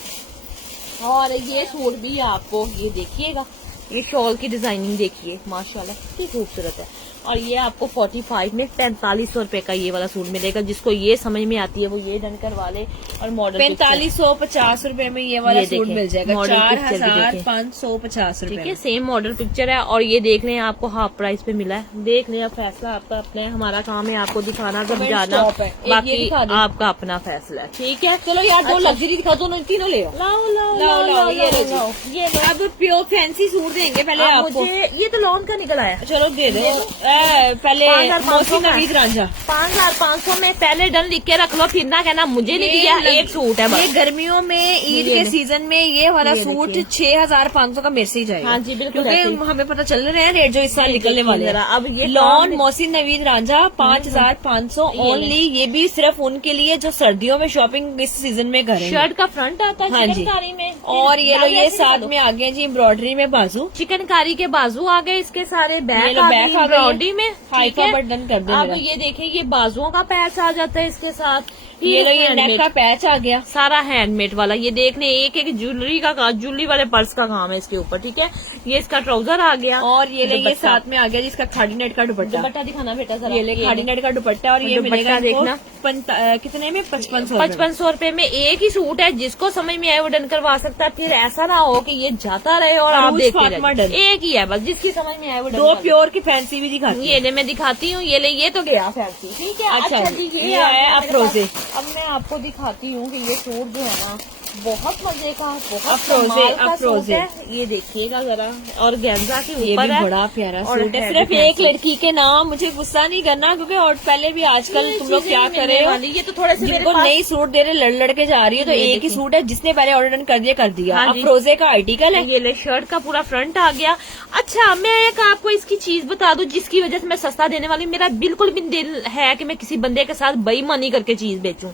और ये सूट भी आपको, ये देखिएगा, ये शॉल की डिजाइनिंग देखिए, माशाल्लाह कितनी खूबसूरत है। और ये आपको 45 में 4500 रुपए का ये वाला सूट मिलेगा। जिसको ये समझ में आती है वो ये डन करवा ले। और मॉडल 4550 रुपए में ये वाला ये सूट देखें, मिल जाएगा। मॉडल पिक्चर भी देखें। 4550 रुपए ठीक है, सेम मॉडल पिक्चर है। और ये देख लें, आपको हाफ प्राइस पे मिला है। देख लें, अब फैसला आपका अपना है, हमारा काम है आपको दिखाना, समझाना, stop है। एक ये बाकी दिखा दें। आपका अपना फैसला है, ठीक है। चलो यार, दो अच्छा। लग्जरी दिखा दो, तीनों ले आओ। लाओ, ये लो जी। ये लो। अब प्योर फैंसी सूट देंगे पहले अब आपको। मुझे ये तो लॉन का निकल आया। चलो दे दो। पहले 5500 मोहसिन नवीद रांझा 5500 में पहले डन लिख के रख लो, फिर ना कहना मुझे नहीं दिया। एक सूट है ये बस। गर्मियों में ईद ये के ले। सीजन में ये वाला ये सूट देखिए। 6500 का मेरे से ही जाएगा। हाँ जी, बिल्कुल ऐसे क्योंकि ही। हमें पता चल रहे हैं रेट जो इस साल ये निकलने देखिए वाले हैं। जरा, अब ये लॉन काम- मोहसिन नवीद रांझा 5500 ये ले। ओनली। ये भी सिर्फ उनके लिए जो सर्दियों में शॉपिंग इस सीजन में करेंगे। शर्ट का फ्रंट आता है हाँ जी। चिकनकारी में। और ये लो, ये ऐसे साथ निकालो। में आ गए जी एम्ब्रॉयडरी में बाजू। चिकनकारी के बाजू आ गए इसके सारे, ये बैक लो, आ बैक गई आ गई है। एम्ब्रॉयडरी में, ठीक हाइफा है। बटन कर दो अब मेरा। ये देखिए, ये बाजुओं का पैच आ जाता है इसके साथ। ये लो, ये हैंडमेड। नेक का पैच आ गया। सारा हैंडमेड वाला, ये देखने एक ज्वेलरी वाले पर्स का काम है इसके ऊपर, ठीक है। ये इसका ट्राउजर आ गया। और ये ले, ये दुपट्टा। साथ में आ गया जिसका खाड़ी नेट का दुपट्टा। दुपट्टा दिखाना बेटा जरा। ये ले, खाड़ी नेट का दुपट्टा। और ये दुपट्टा मिलेगा इनको देखना। कितने में? 5500। 5500 रुपए में एक ही सूट है। जिसको समझ में आए वो डन करवा सकता है। फिर ऐसा ना हो कि ये जाता रहे और आप अरूज देखते फातिमा रहे। डन। एक ही है बस, जिसकी समझ में आए वो डन दो कर प्योर की फैंसी भी दिखाती ये ले, मैं दिखाती हूँ। ये ले, ये तो गया फैंसी, ठीक है। अच्छा जी, ये आ आया गया मेरे अफरोजे। पास। अब मैं आपको दिखाती हूँ कि ये सूट जो है ना, बहुत मजे का, बहुत अफरोजे, कमाल का सूट अफरोजे। है। ये देखिएगा जरा, और गेंजा के ये ऊपर भी है। बड़ा प्यारा और सूट है। है सिर्फ भी एक फैंसी। लड़की के नाम, मुझे गुस्सा नहीं करना, क्योंकि और पहले भी आजकल ये तुम लोग चीजें क्या नहीं कर मिलने रहे हो, वाली। ये तो थोड़े से मेरे जिनको पास नई सूट दे रहे लड़ के जा रही हो, तो ये एक ही देखिए। सूट है। जिसने पहले ऑर्डर डन कर दिया कर दिया। हाँ जी। अफरोजे का आर्टिकल है। ये ले, शर्ट का पूरा फ्रंट आ गया। अच्छा, मैं एक आपको इसकी चीज बता दूं जिसकी वजह से मैं सस्ता देने वाली हूं। मेरा बिल्कुल भी दिल है कि मैं किसी बंदे के साथ बेईमानी करके चीज बेचूं।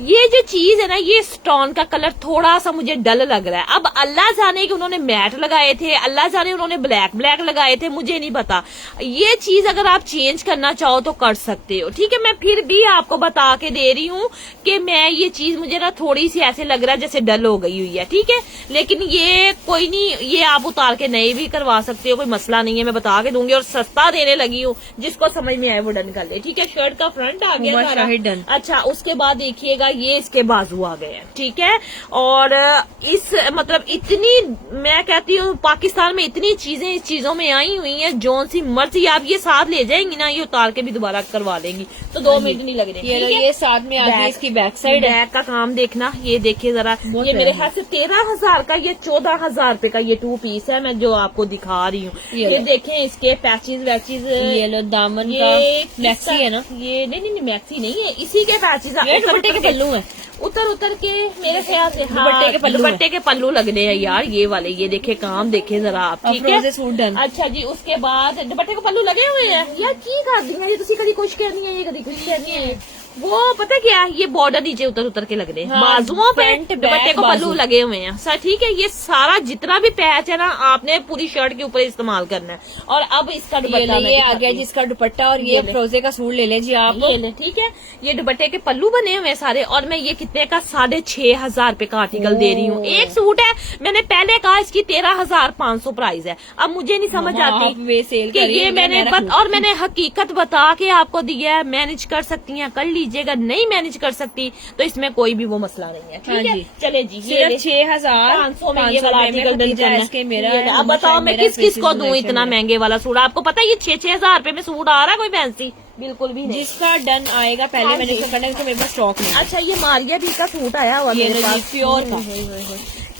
ये जो चीज है ना, ये स्टोन का कलर थोड़ा सा मुझे डल लग रहा है। अब अल्लाह जाने कि उन्होंने मैट लगाए थे, अल्लाह जाने उन्होंने ब्लैक लगाए थे, मुझे नहीं पता। ये चीज अगर आप चेंज करना चाहो तो कर सकते हो, ठीक है। मैं फिर भी आपको बता के दे रही हूँ कि मैं ये चीज मुझे ना थोड़ी सी ऐसे लग रहा है जैसे डल हो गई हुई है, ठीक है। लेकिन ये कोई नहीं, ये आप उतार के नए भी करवा सकते हो, कोई मसला नहीं है। मैं बता के दूंगी और सस्ता देने लगी हूँ। जिसको समझ में आए वो डन कर ले, ठीक है। शर्ट का फ्रंट आ गया उमर सारा। शाहिद डन। अच्छा, उसके बाद देखिएगा ये इसके बाजू आ गए हैं, ठीक है। और इस मतलब इतनी, मैं कहती हूँ पाकिस्तान में इतनी चीजें इस चीजों में आई हुई हैं, जौन सी मर्जी आप ये साथ ले जाएंगी ना, ये उतार के भी दोबारा करवा लेंगी तो 2 मिनट नहीं लगने। ये लो, ये साथ में आ गया इसकी बैक साइड है। बैक का काम देखना, ये देखिए जरा। बहुत ये मेरे प्यारा हाथ से 13,000 का, ये 14,000 रुपए का ये 2 पीस है, मैं जो आपको दिखा रही हूँ। ये ये लो। देखें इसके पैचेज वैचेज। ये लो, दामन का मैक्सी है ना, ये नहीं मैक्सी नहीं है, इसी के पैचेज। ये दुपट्टे के पल्लू है। उतर के मेरे ख्याल से दुपट्टे के पल्लू दुपट्टे के पल्लू लगने हैं यार, ये वाले। ये देखे काम देखे जरा आप, ठीक है। अफरोजे सूट डन। अच्छा जी, उसके बाद दुपट्टे को पल्लू लगे हुए हैं यार। की कर दी है ये, तुसी कभी कुछ करनी है, ये कभी कुछ करनी है। वो पता क्या है, ये बॉर्डर नीचे उतर के लग रहे हैं। हाँ, बाजुओं पे फ्रंट, दुपट्टे बैक, को पल्लू बाजू। लगे हुए हैं सर, ठीक है। ये सारा जितना भी पैच है ना, आपने पूरी शर्ट के ऊपर इस्तेमाल करना है। और अब इसका ये दुपट्टा ले, मैं ये आ दिखाती गया हूँ। जिसका दुपट्टा। और ये ये ले। अफरोजे का सूट ले लें जी आप। ये ले, ठीक है। ये दुपट्टे के पल्लू बने हुए हैं सारे, और मैं ये कितने का 6,500 रुपए का आर्टिकल दे रही हूँ। एक सूट है, मैंने पहले कहा इसकी 13,500 प्राइस है। अब मुझे नहीं समझ आप आती वे सेल कि करिए, ये मैंने मैं रखूं। और मैंने हकीकत बता के आपको दिया है। मैनेज कर सकती हैं कर लीजिएगा, नहीं मैनेज कर सकती तो इसमें कोई भी वो मसला नहीं है, ठीक हाँ है। जी। चले जी, ये सिर्फ ले। 6,500 में ये वाला आर्टिकल डन करना है। इसके मेरा ये ले। अब बताओ मैं किस किस को दूं इतना महंगे वाला सूट। आपको पता है ये 6,000 रुपए में सूट आ रहा है, कोई फैंसी बिल्कुल भी नहीं। जिसका डन आएगा पहले हाँ मैंने जी। इसको करना है, क्योंकि मेरे पास स्टॉक नहीं है। अच्छा, ये मारिया भी का सूट आया हुआ ये मेरे लो जी, पास, प्योर का।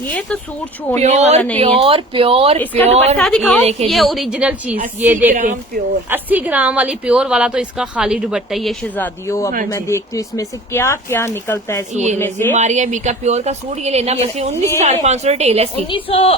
ये तो सूट छोड़ने वाला नहीं है। प्योर प्योर इसका दुपट्टा दिखाओ, ये ओरिजिनल चीज, ये देखें प्योर 80 ग्राम वाली प्योर वाला तो इसका खाली दुपट्टा ये शहजादियों। अब हाँ मैं जी। देखती हूँ इसमें से क्या क्या निकलता है ये सूट में से। मारिया बी का प्योर का सूट ये लेना ये- बस 19,500 रिटेल है इसकी।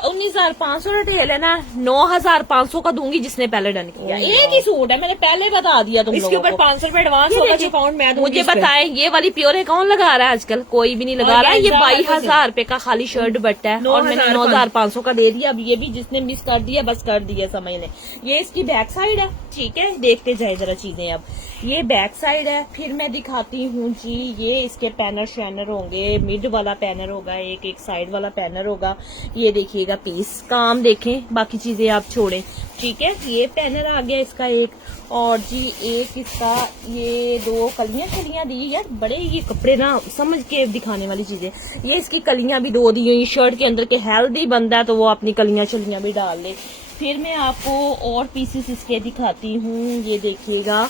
19,500 रिटेल है ना, 9,500 का दूंगी जिसने पहले डन किया। एक ही सूट है, मैंने पहले बता दिया तुम इसके लोगों ऊपर को। 500 रुपए एडवांस ये होगा देखिए, जो अकाउंट मैं दूंगी मुझे इस पे। बताएं ये वाली प्योर है कौन लगा रहा है आजकल? कोई भी नहीं लगा और रहा है। ये 11,000 ₹22,000 का खाली शर्ट दुपट्टा है और मैंने 9,500 का दे दिया। अब ये भी जिसने मिस कर दिया बस कर दिया समझ लें। ये इसकी बैक साइड है, ठीक है, देखते जाए जरा चीजें। अब ये बैक साइड है, फिर मैं दिखाती हूँ जी। ये इसके पैनर शैनर होंगे, मिड वाला पैनर होगा, एक साइड वाला पैनर होगा। ये देखिएगा पीस काम देखें, बाकी चीजें आप छोड़ें, ठीक है। ये पैनर आ गया इसका एक, और जी एक इसका ये 2 कलियां शलियां दी यार, बड़े ये कपड़े ना समझ के दिखाने वाली चीजें। ये इसकी कलियां भी 2 दी हुई, शर्ट के अंदर के हेल्दी बंदा है तो वो अपनी कलियां शलियां भी डाल ले। फिर मैं आपको और पीसेस इसके दिखाती हूँ। ये देखिएगा,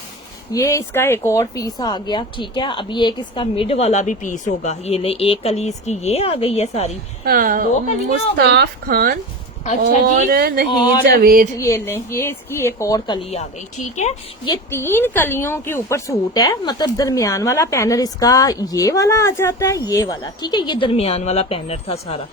ये इसका एक और पीस आ गया, ठीक है। अभी एक इसका मिड वाला भी पीस होगा। ये ले, एक कली इसकी ये आ गई है सारी। 2 कलियां मुस्ताफ खान अच्छा और जी, नहीं और जावेद। ये लें, ये इसकी एक और कली आ गई, ठीक है। ये 3 कलियों के ऊपर सूट है, मतलब दरमियान वाला पैनर इसका ये वाला आ जाता है, ये वाला, ठीक है। ये दरमियान वाला पैनर था सारा,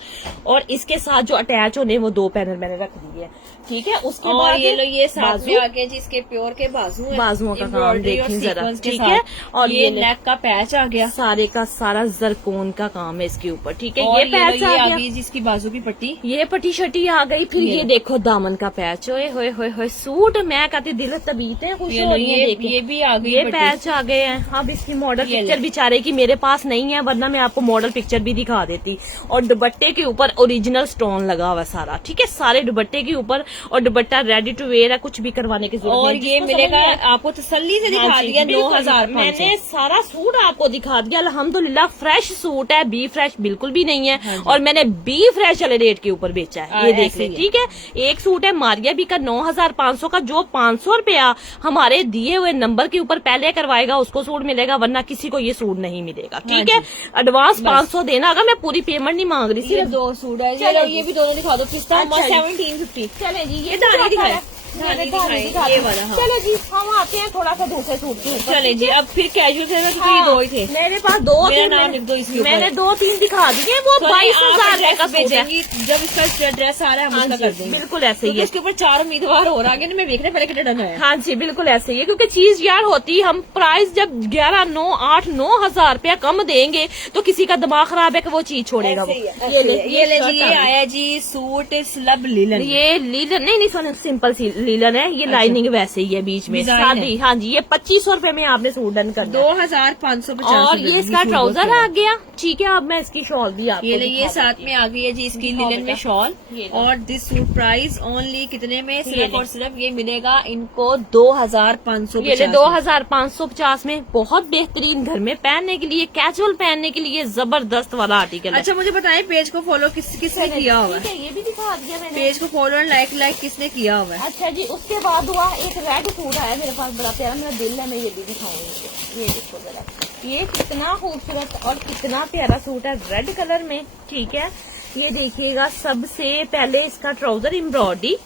और इसके साथ जो अटैच होने वो 2 पैनर मैंने रख दिए, ठीक है। उसके और बाद ये लो, ये साथ बाजू, में आगे जिसके प्योर के बाजू है, बाजुओं का काम embroidery और देखें जरा, sequence के ठीक साथ। है। और ये ले, नेक का पैच आ गया, सारे का सारा जरकोन का काम है इसके ऊपर, ठीक है। और ये पैच आ आ गया, गई जिसकी बाजू की पट्टी। ये पट्टी शटी आ गई। फिर ये देखो दामन का पैच, ओए होए होए होए, सूट मैं कहती दिल तबीयतें खुश ये हो लो, रही हैं देख के। ये भी आ गई ये पट्टी। पैच आ गए हैं। अब इसकी मॉडल ये पिक्चर बेचारे की मेरे पास नहीं है, वरना मैं आपको मॉडल पिक्चर भी दिखा देती। और दुपट्टे के ऊपर ओरिजिनल स्टोन लगा हुआ सारा, ठीक है, सारे दुपट्टे के ऊपर। और दुपट्टा रेडी टू वेयर है, कुछ भी करवाने की जरूरत और नहीं। ये जिसको मिलेगा समझ में आए- आपको तसल्ली से दिखा हाँ जी, दिया बिल्कुल। 9,500। मैंने सारा सूट आपको दिखा दिया अल्हम्दुलिल्लाह। फ्रेश सूट है, बी फ्रेश बिल्कुल भी नहीं है, और मैंने बी फ्रेश वाले रेट के ऊपर बेचा है। ये देख ऐसे ले, ही है। ठीक है। एक सूट है मारिया बी का 9,500 का, जो 500 रुपया हमारे दिए हुए नंबर के ऊपर पहले करवाएगा उसको सूट मिलेगा, वरना किसी को ये सूट नहीं मिलेगा, ठीक है। एडवांस 500 देना, अगर मैं पूरी पेमेंट नहीं मांग रही, ये सिर्फ 2 सूट है। चलो ये भी दोनों दिखा दो। किस्ता अच्छा जी। 1750। चले जी, ये धानी दिखाए, मैंने धानी धानी दिखाए, ये वाला, हाँ। चले जी, हम आते हैं थोड़ा सा दूसरे सूट के ऊपर। चले जी, अब फिर कैजुअल थे ना, क्योंकि हाँ, ये 2 ही थे। मेरे पास 2 मेरा 3 नाम लिख दो इसके ऊपर। मैंने 2-3 दिखा दिए, वो 22,000 का सूट है। भेजेंगी जब इसका ड्रेस आ रहा है हम हाँ उसका जी, कर देंगे। बिल्कुल ऐसे ही क्योंकि है। उसके ऊपर 4 उम्मीदवार हो रहा है, मैं देखने पहले कितना डन है। हाँ जी, बिल्कुल ऐसे ही है, क्योंकि चीज यार होती, हम प्राइस जब 11, 9, 8, 9,000 रुपया कम देंगे तो किसी का दिमाग खराब है कि वो चीज छोड़ेगा। वो ये ले जी, ये आया जी सूट स्लब लीलन। ये लीलन नहीं सुन, सिंपल सी लीलन है। ये लाइनिंग वैसे ही है बीच में डिजाइन सादी। है। हाँ जी, ये 2,500 रुपए में आपने सूट डन कर दिया। 2,550। और ये इसका ट्राउजर आ गया, ठीक है। अब मैं इसकी शॉल भी आपको ये दिखा साथ देती में आ गई है जी इसकी दिखाओ लिलन में बेटा। शॉल। ये लो। और दिस सूट प्राइस ओनली कितने में? सिर्फ ले। और सिर्फ ये मिलेगा इनको 2,550। ये 2,550 में बहुत बेहतरीन, घर में पहनने के लिए, कैजुअल पहनने के लिए जबरदस्त वाला आर्टिकल है। अच्छा मुझे बताएं, पेज को फॉलो किसने किया हुआ है? ठीक है, ये भी दिखा दिया मैंने। पेज को फॉलो और लाइक किसने किया हुआ है? अच्छा जी, उसके बाद हुआ एक रेड सूट आया मेरे पास, बड़ा प्यारा, मेरा दिल है मैं ये भी दिखाऊंगी। ये देखो जरा, ये कितना खूबसूरत और कितना प्यारा सूट है रेड कलर में, ठीक है। ये देखिएगा, सबसे पहले इसका ट्राउजर एम्ब्रॉयडरी,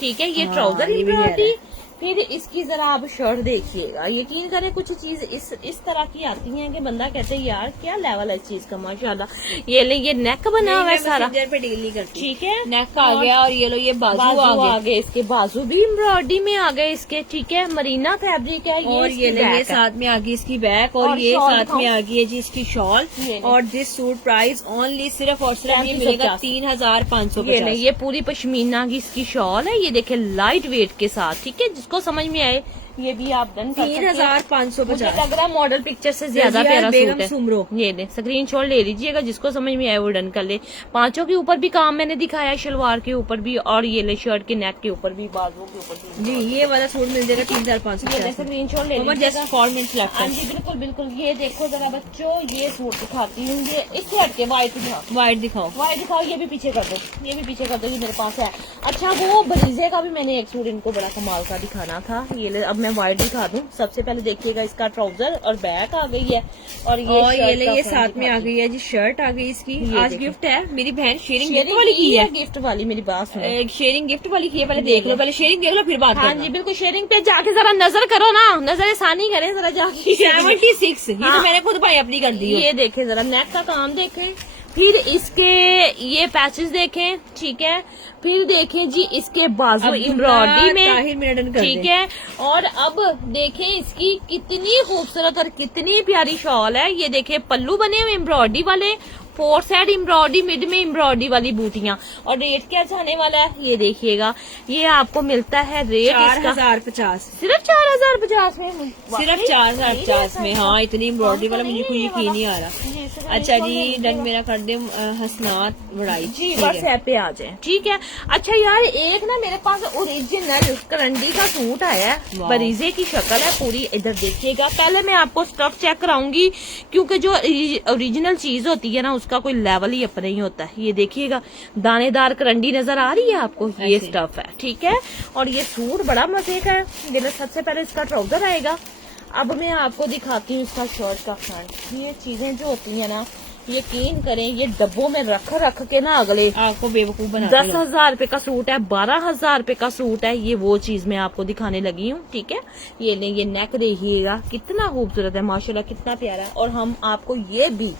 ठीक है। ये हाँ, ट्राउजर ये भी एम्ब्रॉयडरी। फिर इसकी जरा आप शर्ट देखिएगा, यकीन करें कुछ चीज इस तरह की आती है कि बंदा कहते हैं यार क्या लेवल है इस चीज का, माशाल्लाह। ये ले, ये नेक बना हुआ है सारा, पे डील नहीं करती। ठीक है। नेक आ गया, और ये लो ये बाजू आ गए। इसके बाजू भी एम्ब्रॉयडरी में आ गए इसके, ठीक है। मरीना फैब्रिक है और इसकी ये ले, ये बैक है। साथ में आ गई इसकी बैक, और ये शॉल साथ दिखाओ। में आ गई है जी इसकी शॉल। ये ले। और दिस सूट प्राइस ओनली सिर्फ और सिर्फ ये मिलेगा 3,550। ये नहीं, ये पूरी पश्मीना की इसकी शॉल है। ये देखे लाइट वेट के साथ, ठीक है। जिसको समझ में आए ये भी आप डन कर सकते हैं। 3,550। मुझे लग रहा है मॉडल पिक्चर से ज्यादा रजिया प्यारा बेगम सूट है। सुमरो। ये ले, स्क्रीनशॉट ले लीजिएगा, जिसको समझ में आए वो डन कर ले। पांचों के ऊपर भी काम मैंने दिखाया है, शलवार के ऊपर भी, और ये ले शर्ट के नेक के ऊपर भी, बाजुओं के ऊपर भी। जी ये वाला सूट मिल जाएगा 3,550। स्क्रीनशॉट ले जस्ट लीजिएगा। 4 मिनट्स लेफ्ट हाँ है। जी, बिल्कुल बिल्कुल। ये देखो जरा बच्चों, ये सूट दिखाती हूँ, ये इससे हटके व्हाइट दिखाओ, व्हाइट दिखाओ। व्हाइट दिखाओ। ये भी पीछे कर दो, ये भी पीछे कर दो, ये मेरे पास है। अच्छा, वो बरीजे का भी मैंने एक सूट इनको बड़ा कमाल का दिखाना था। ये ले, अब मैं वाइट दिखा दूं। सबसे पहले देखिएगा इसका ट्राउजर और बैक आ गई है, और और शर्ट ये का साथ में आ गई है जी, शर्ट आ गई इसकी। ये आज देखिए। गिफ्ट है, मेरी बहन शेयरिंग शेयरिंग गिफ्ट वाली की है। गिफ्ट वाली मेरी बात सुनो। शेयरिंग गिफ्ट वाली की है, पहले देख लो, पहले शेयरिंग देख लो फिर बात हाँ करना। जी बिल्कुल, शेयरिंग पे जाके जरा नजर करो ना, नजर आसानी करें जरा जाके। 76 ये हाँ। तो मैंने खुद भाई अपनी कर दी है। ये देखें जरा, नेक का काम देखें, फिर इसके ये पैचेस देखें, ठीक है, फिर देखें जी इसके बाजू अब एम्ब्रॉयडरी ताहिर मेरा डन में, कर ठीक दे। है। और अब देखें इसकी कितनी खूबसूरत और कितनी प्यारी शॉल है। ये देखें पल्लू बने हुए एम्ब्रॉयडरी वाले, 4 साइड एम्ब्रॉयडरी, मिड में एम्ब्रॉयडरी वाली बूटियां। और रेट क्या जाने वाला है ये देखिएगा, ये आपको मिलता है रेट इसका 4050, सिर्फ 4050 में, सिर्फ 4050 में। हाँ इतनी एम्ब्रॉयडरी वाला मुझे कोई यकीन नहीं आ रहा। अच्छा जी डन मेरा कर दे हसनात बड़ाई जी, ठीक है। व्हाट्सएप पे आ जाए, ठीक है। अच्छा यार, एक ना मेरे पास ओरिजिनल करंडी का सूट आया है, वाह। बरीजे की शक्ल है पूरी, इधर देखिएगा। पहले मैं आपको स्टफ चेक कराऊंगी, क्योंकि जो ओरिजिनल चीज होती है ना उसका कोई लेवल ही अपना ही होता है। ये देखिएगा दानेदार करंडी नजर आ रही है आपको, ये ऐसे। स्टफ है, ठीक है। और ये सूट बड़ा मजे का है। ये सबसे पहले इसका ट्राउजर आएगा। अब मैं आपको दिखाती हूँ इसका शर्ट का फ्रंट। ये चीजें जो होती है ना, यकीन करें ये डब्बों में रख के ना अगले आपको बेवकूफ बना 10,000 रुपए का सूट है, 12,000 रुपए का सूट है, ये वो चीज मैं आपको दिखाने लगी हूँ, ठीक है। ये ले, ये नेक देखिएगा कितना खूबसूरत है, माशाल्लाह कितना प्यारा है। और हम आपको ये भी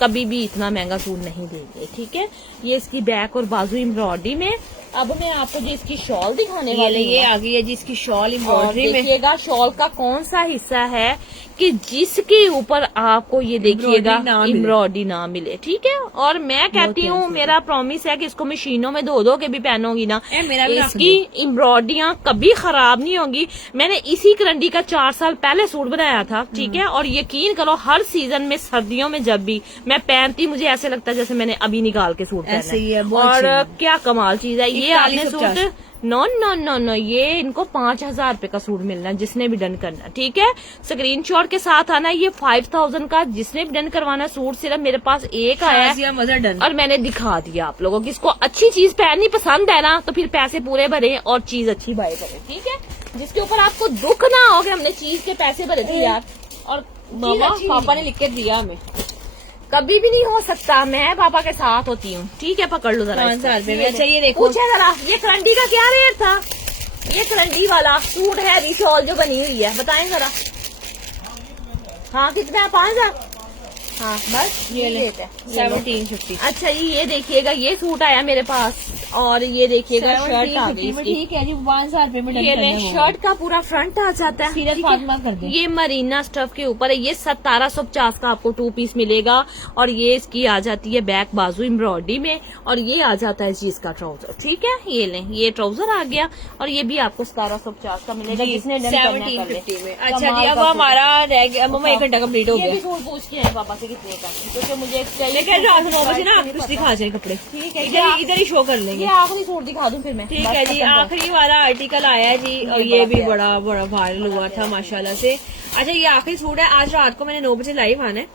कभी भी इतना महंगा सूट नहीं देंगे, ठीक है। ये इसकी बैक और बाजू एम्ब्रॉयडरी में। अब मैं आपको जो इसकी शॉल दिखाने वाली ये हूँ, आ गई है जी इसकी शॉल और एम्ब्रॉयडरी में। देखिएगा शॉल का कौन सा हिस्सा है कि जिसके ऊपर आपको ये देखिएगा एम्ब्रॉयडरी ना मिले, ठीक है। और मैं कहती हूँ, मेरा प्रॉमिस है कि इसको मशीनों में धो के भी पहनूंगी ना, मेरा भी इसकी एम्ब्रॉयडरियां कभी खराब नहीं होंगी। मैंने इसी करंडी का 4 साल पहले सूट बनाया था, ठीक है। और यकीन करो हर सीजन में, सर्दियों में जब भी मैं पहनती, मुझे ऐसे लगता है जैसे मैंने अभी निकाल के सूट ऐसे ही पहना है, है। बहुत और अच्छी है। क्या कमाल चीज है ये। आपने 4150 suit no no no no, ये इनको 5,000 रुपए का सूट मिलना है जिसने भी डन करना, ठीक है। स्क्रीनशॉट के साथ आना। ये 5,000 का जिसने भी डन करवाना सूट, सिर्फ मेरे पास एक आया है शाजिया मजर डन। और मैंने दिखा दिया आप लोगों की। इसको अच्छी चीज पहननी पसंद है ना, तो फिर पैसे पूरे भरे और चीज अच्छी बाय करें, ठीक है। जिसके ऊपर आपको दुख ना हो कि हमने चीज के पैसे भरे थे यार, और मामा पापा ने लिख के दिया हमें। कभी भी नहीं हो सकता, मैं पापा के साथ होती हूँ, ठीक है। पकड़ लो जरा 5,000 रुपए में। इसको। अच्छा ये देखो, पूछे जरा, ये करंडी का क्या रेट था? ये करंडी वाला सूट है, शॉल जो बनी हुई है, बताएं जरा। हाँ कितना है? 5,000। हाँ बस ये ले, रेट है 1750। अच्छा जी, ये देखिएगा ये सूट आया मेरे पास, और ये देखिएगा शर्ट आ गई 1750 में, इसकी। ठीक है जी 5,000 रुपए में डन ये करना ले, है वो। शर्ट का पूरा फ्रंट आ जाता है, सीरत ठीक है? फातिमा कर दे। ये मरीना स्टफ के ऊपर है। ये 1750 का आपको 2 पीस मिलेगा। और ये इसकी आ जाती है बैक बाजू एम्ब्रॉयडरी में, और ये आ जाता है चीज का ट्राउजर, ठीक है। ये लें, ये ट्राउजर आ गया, और ये भी आपको 1750 का मिलेगा जिसने डन करना है कर ले। 1750 में। अच्छा कमाल जी अब का सूट हमारा रह गया, मम्मा 1 घंटा कम्प्लीट हो ये गया। भी सूट पूछ के आए पापा से कितने का, क्योंकि मुझे चाहिए। लेकिन रात 9 बजे ना नहीं कुछ पता। दिखा जाए कपड़े, ठीक है, इधर ही शो कर लेंगे। ये आखिरी सूट दिखा दूं फिर मैं। ठीक बस है जी, खत्म कर। आखिरी वाला आर्टिकल आया है जी, और ये ये बड़ा भी प्यारा। बड़ा बड़ा वायरल हुआ था माशाल्लाह से। अच्छा ये आखिरी सूट है, आज रात को मैंने 9 बजे लाइव आना है,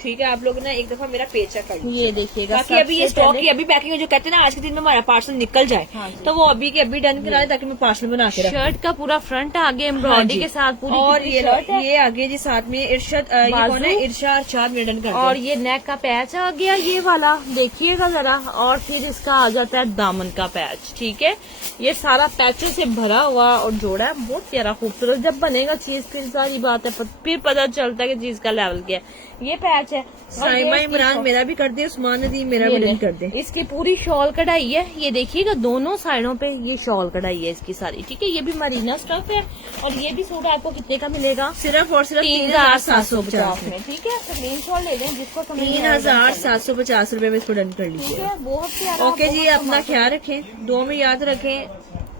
ठीक है। आप लोग ना एक दफा मेरा पेज चेक कर लीजिए। ये देखिएगा, बाकी अभी ये सबसे स्टॉक पहले- की अभी पैकिंग जो कहते हैं ना, आज के दिन में हमारा पार्सल निकल जाए, हाँ जी। तो वो अभी के अभी डन करा दे ताकि मैं पार्सल बना के रखूं। शर्ट का पूरा फ्रंट आगे हाँ एम्ब्रॉयडरी जी। के साथ पूरी और पूरी ये शर्ट है। ये आगे जी साथ में इरशाद ये बाजू। कौन है, इरशाद अर्शाद में डन कर और दिया। ये नेक का पैच आ गया, ये वाला देखिएगा जरा। और फिर इसका आ जाता है दामन का पैच, ठीक है। ये सारा पैचों से भरा हुआ और जोड़ा है, बहुत प्यारा खूबसूरत। जब बनेगा चीज फिर सारी बात है, फिर पता चलता है कि चीज का लेवल क्या है। ये पैच है। और साइमा ये इसकी इमरान शॉल- मेरा भी कर दे, उस्मान नदीम मेरा ये भी ले। डन कर दे। इसकी पूरी शॉल कढ़ाई है, ये देखिएगा दोनों साइडों पे ये शॉल कढ़ाई है इसकी सारी, ठीक है। ये भी मरीना स्टफ है। और ये भी सूट आपको कितने का मिलेगा? सिर्फ और सिर्फ 3,750 में, में, ठीक है। स्क्रीन शॉट ले लें जिसको समझ में आए। 3,750 रुपए में इसको डन कर ठीक लीजिए। है, बहुत प्यारा। ओके जी, बहुत अपना ख्याल रखें, दुआ में याद रखें।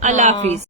अल्लाह हाफिज।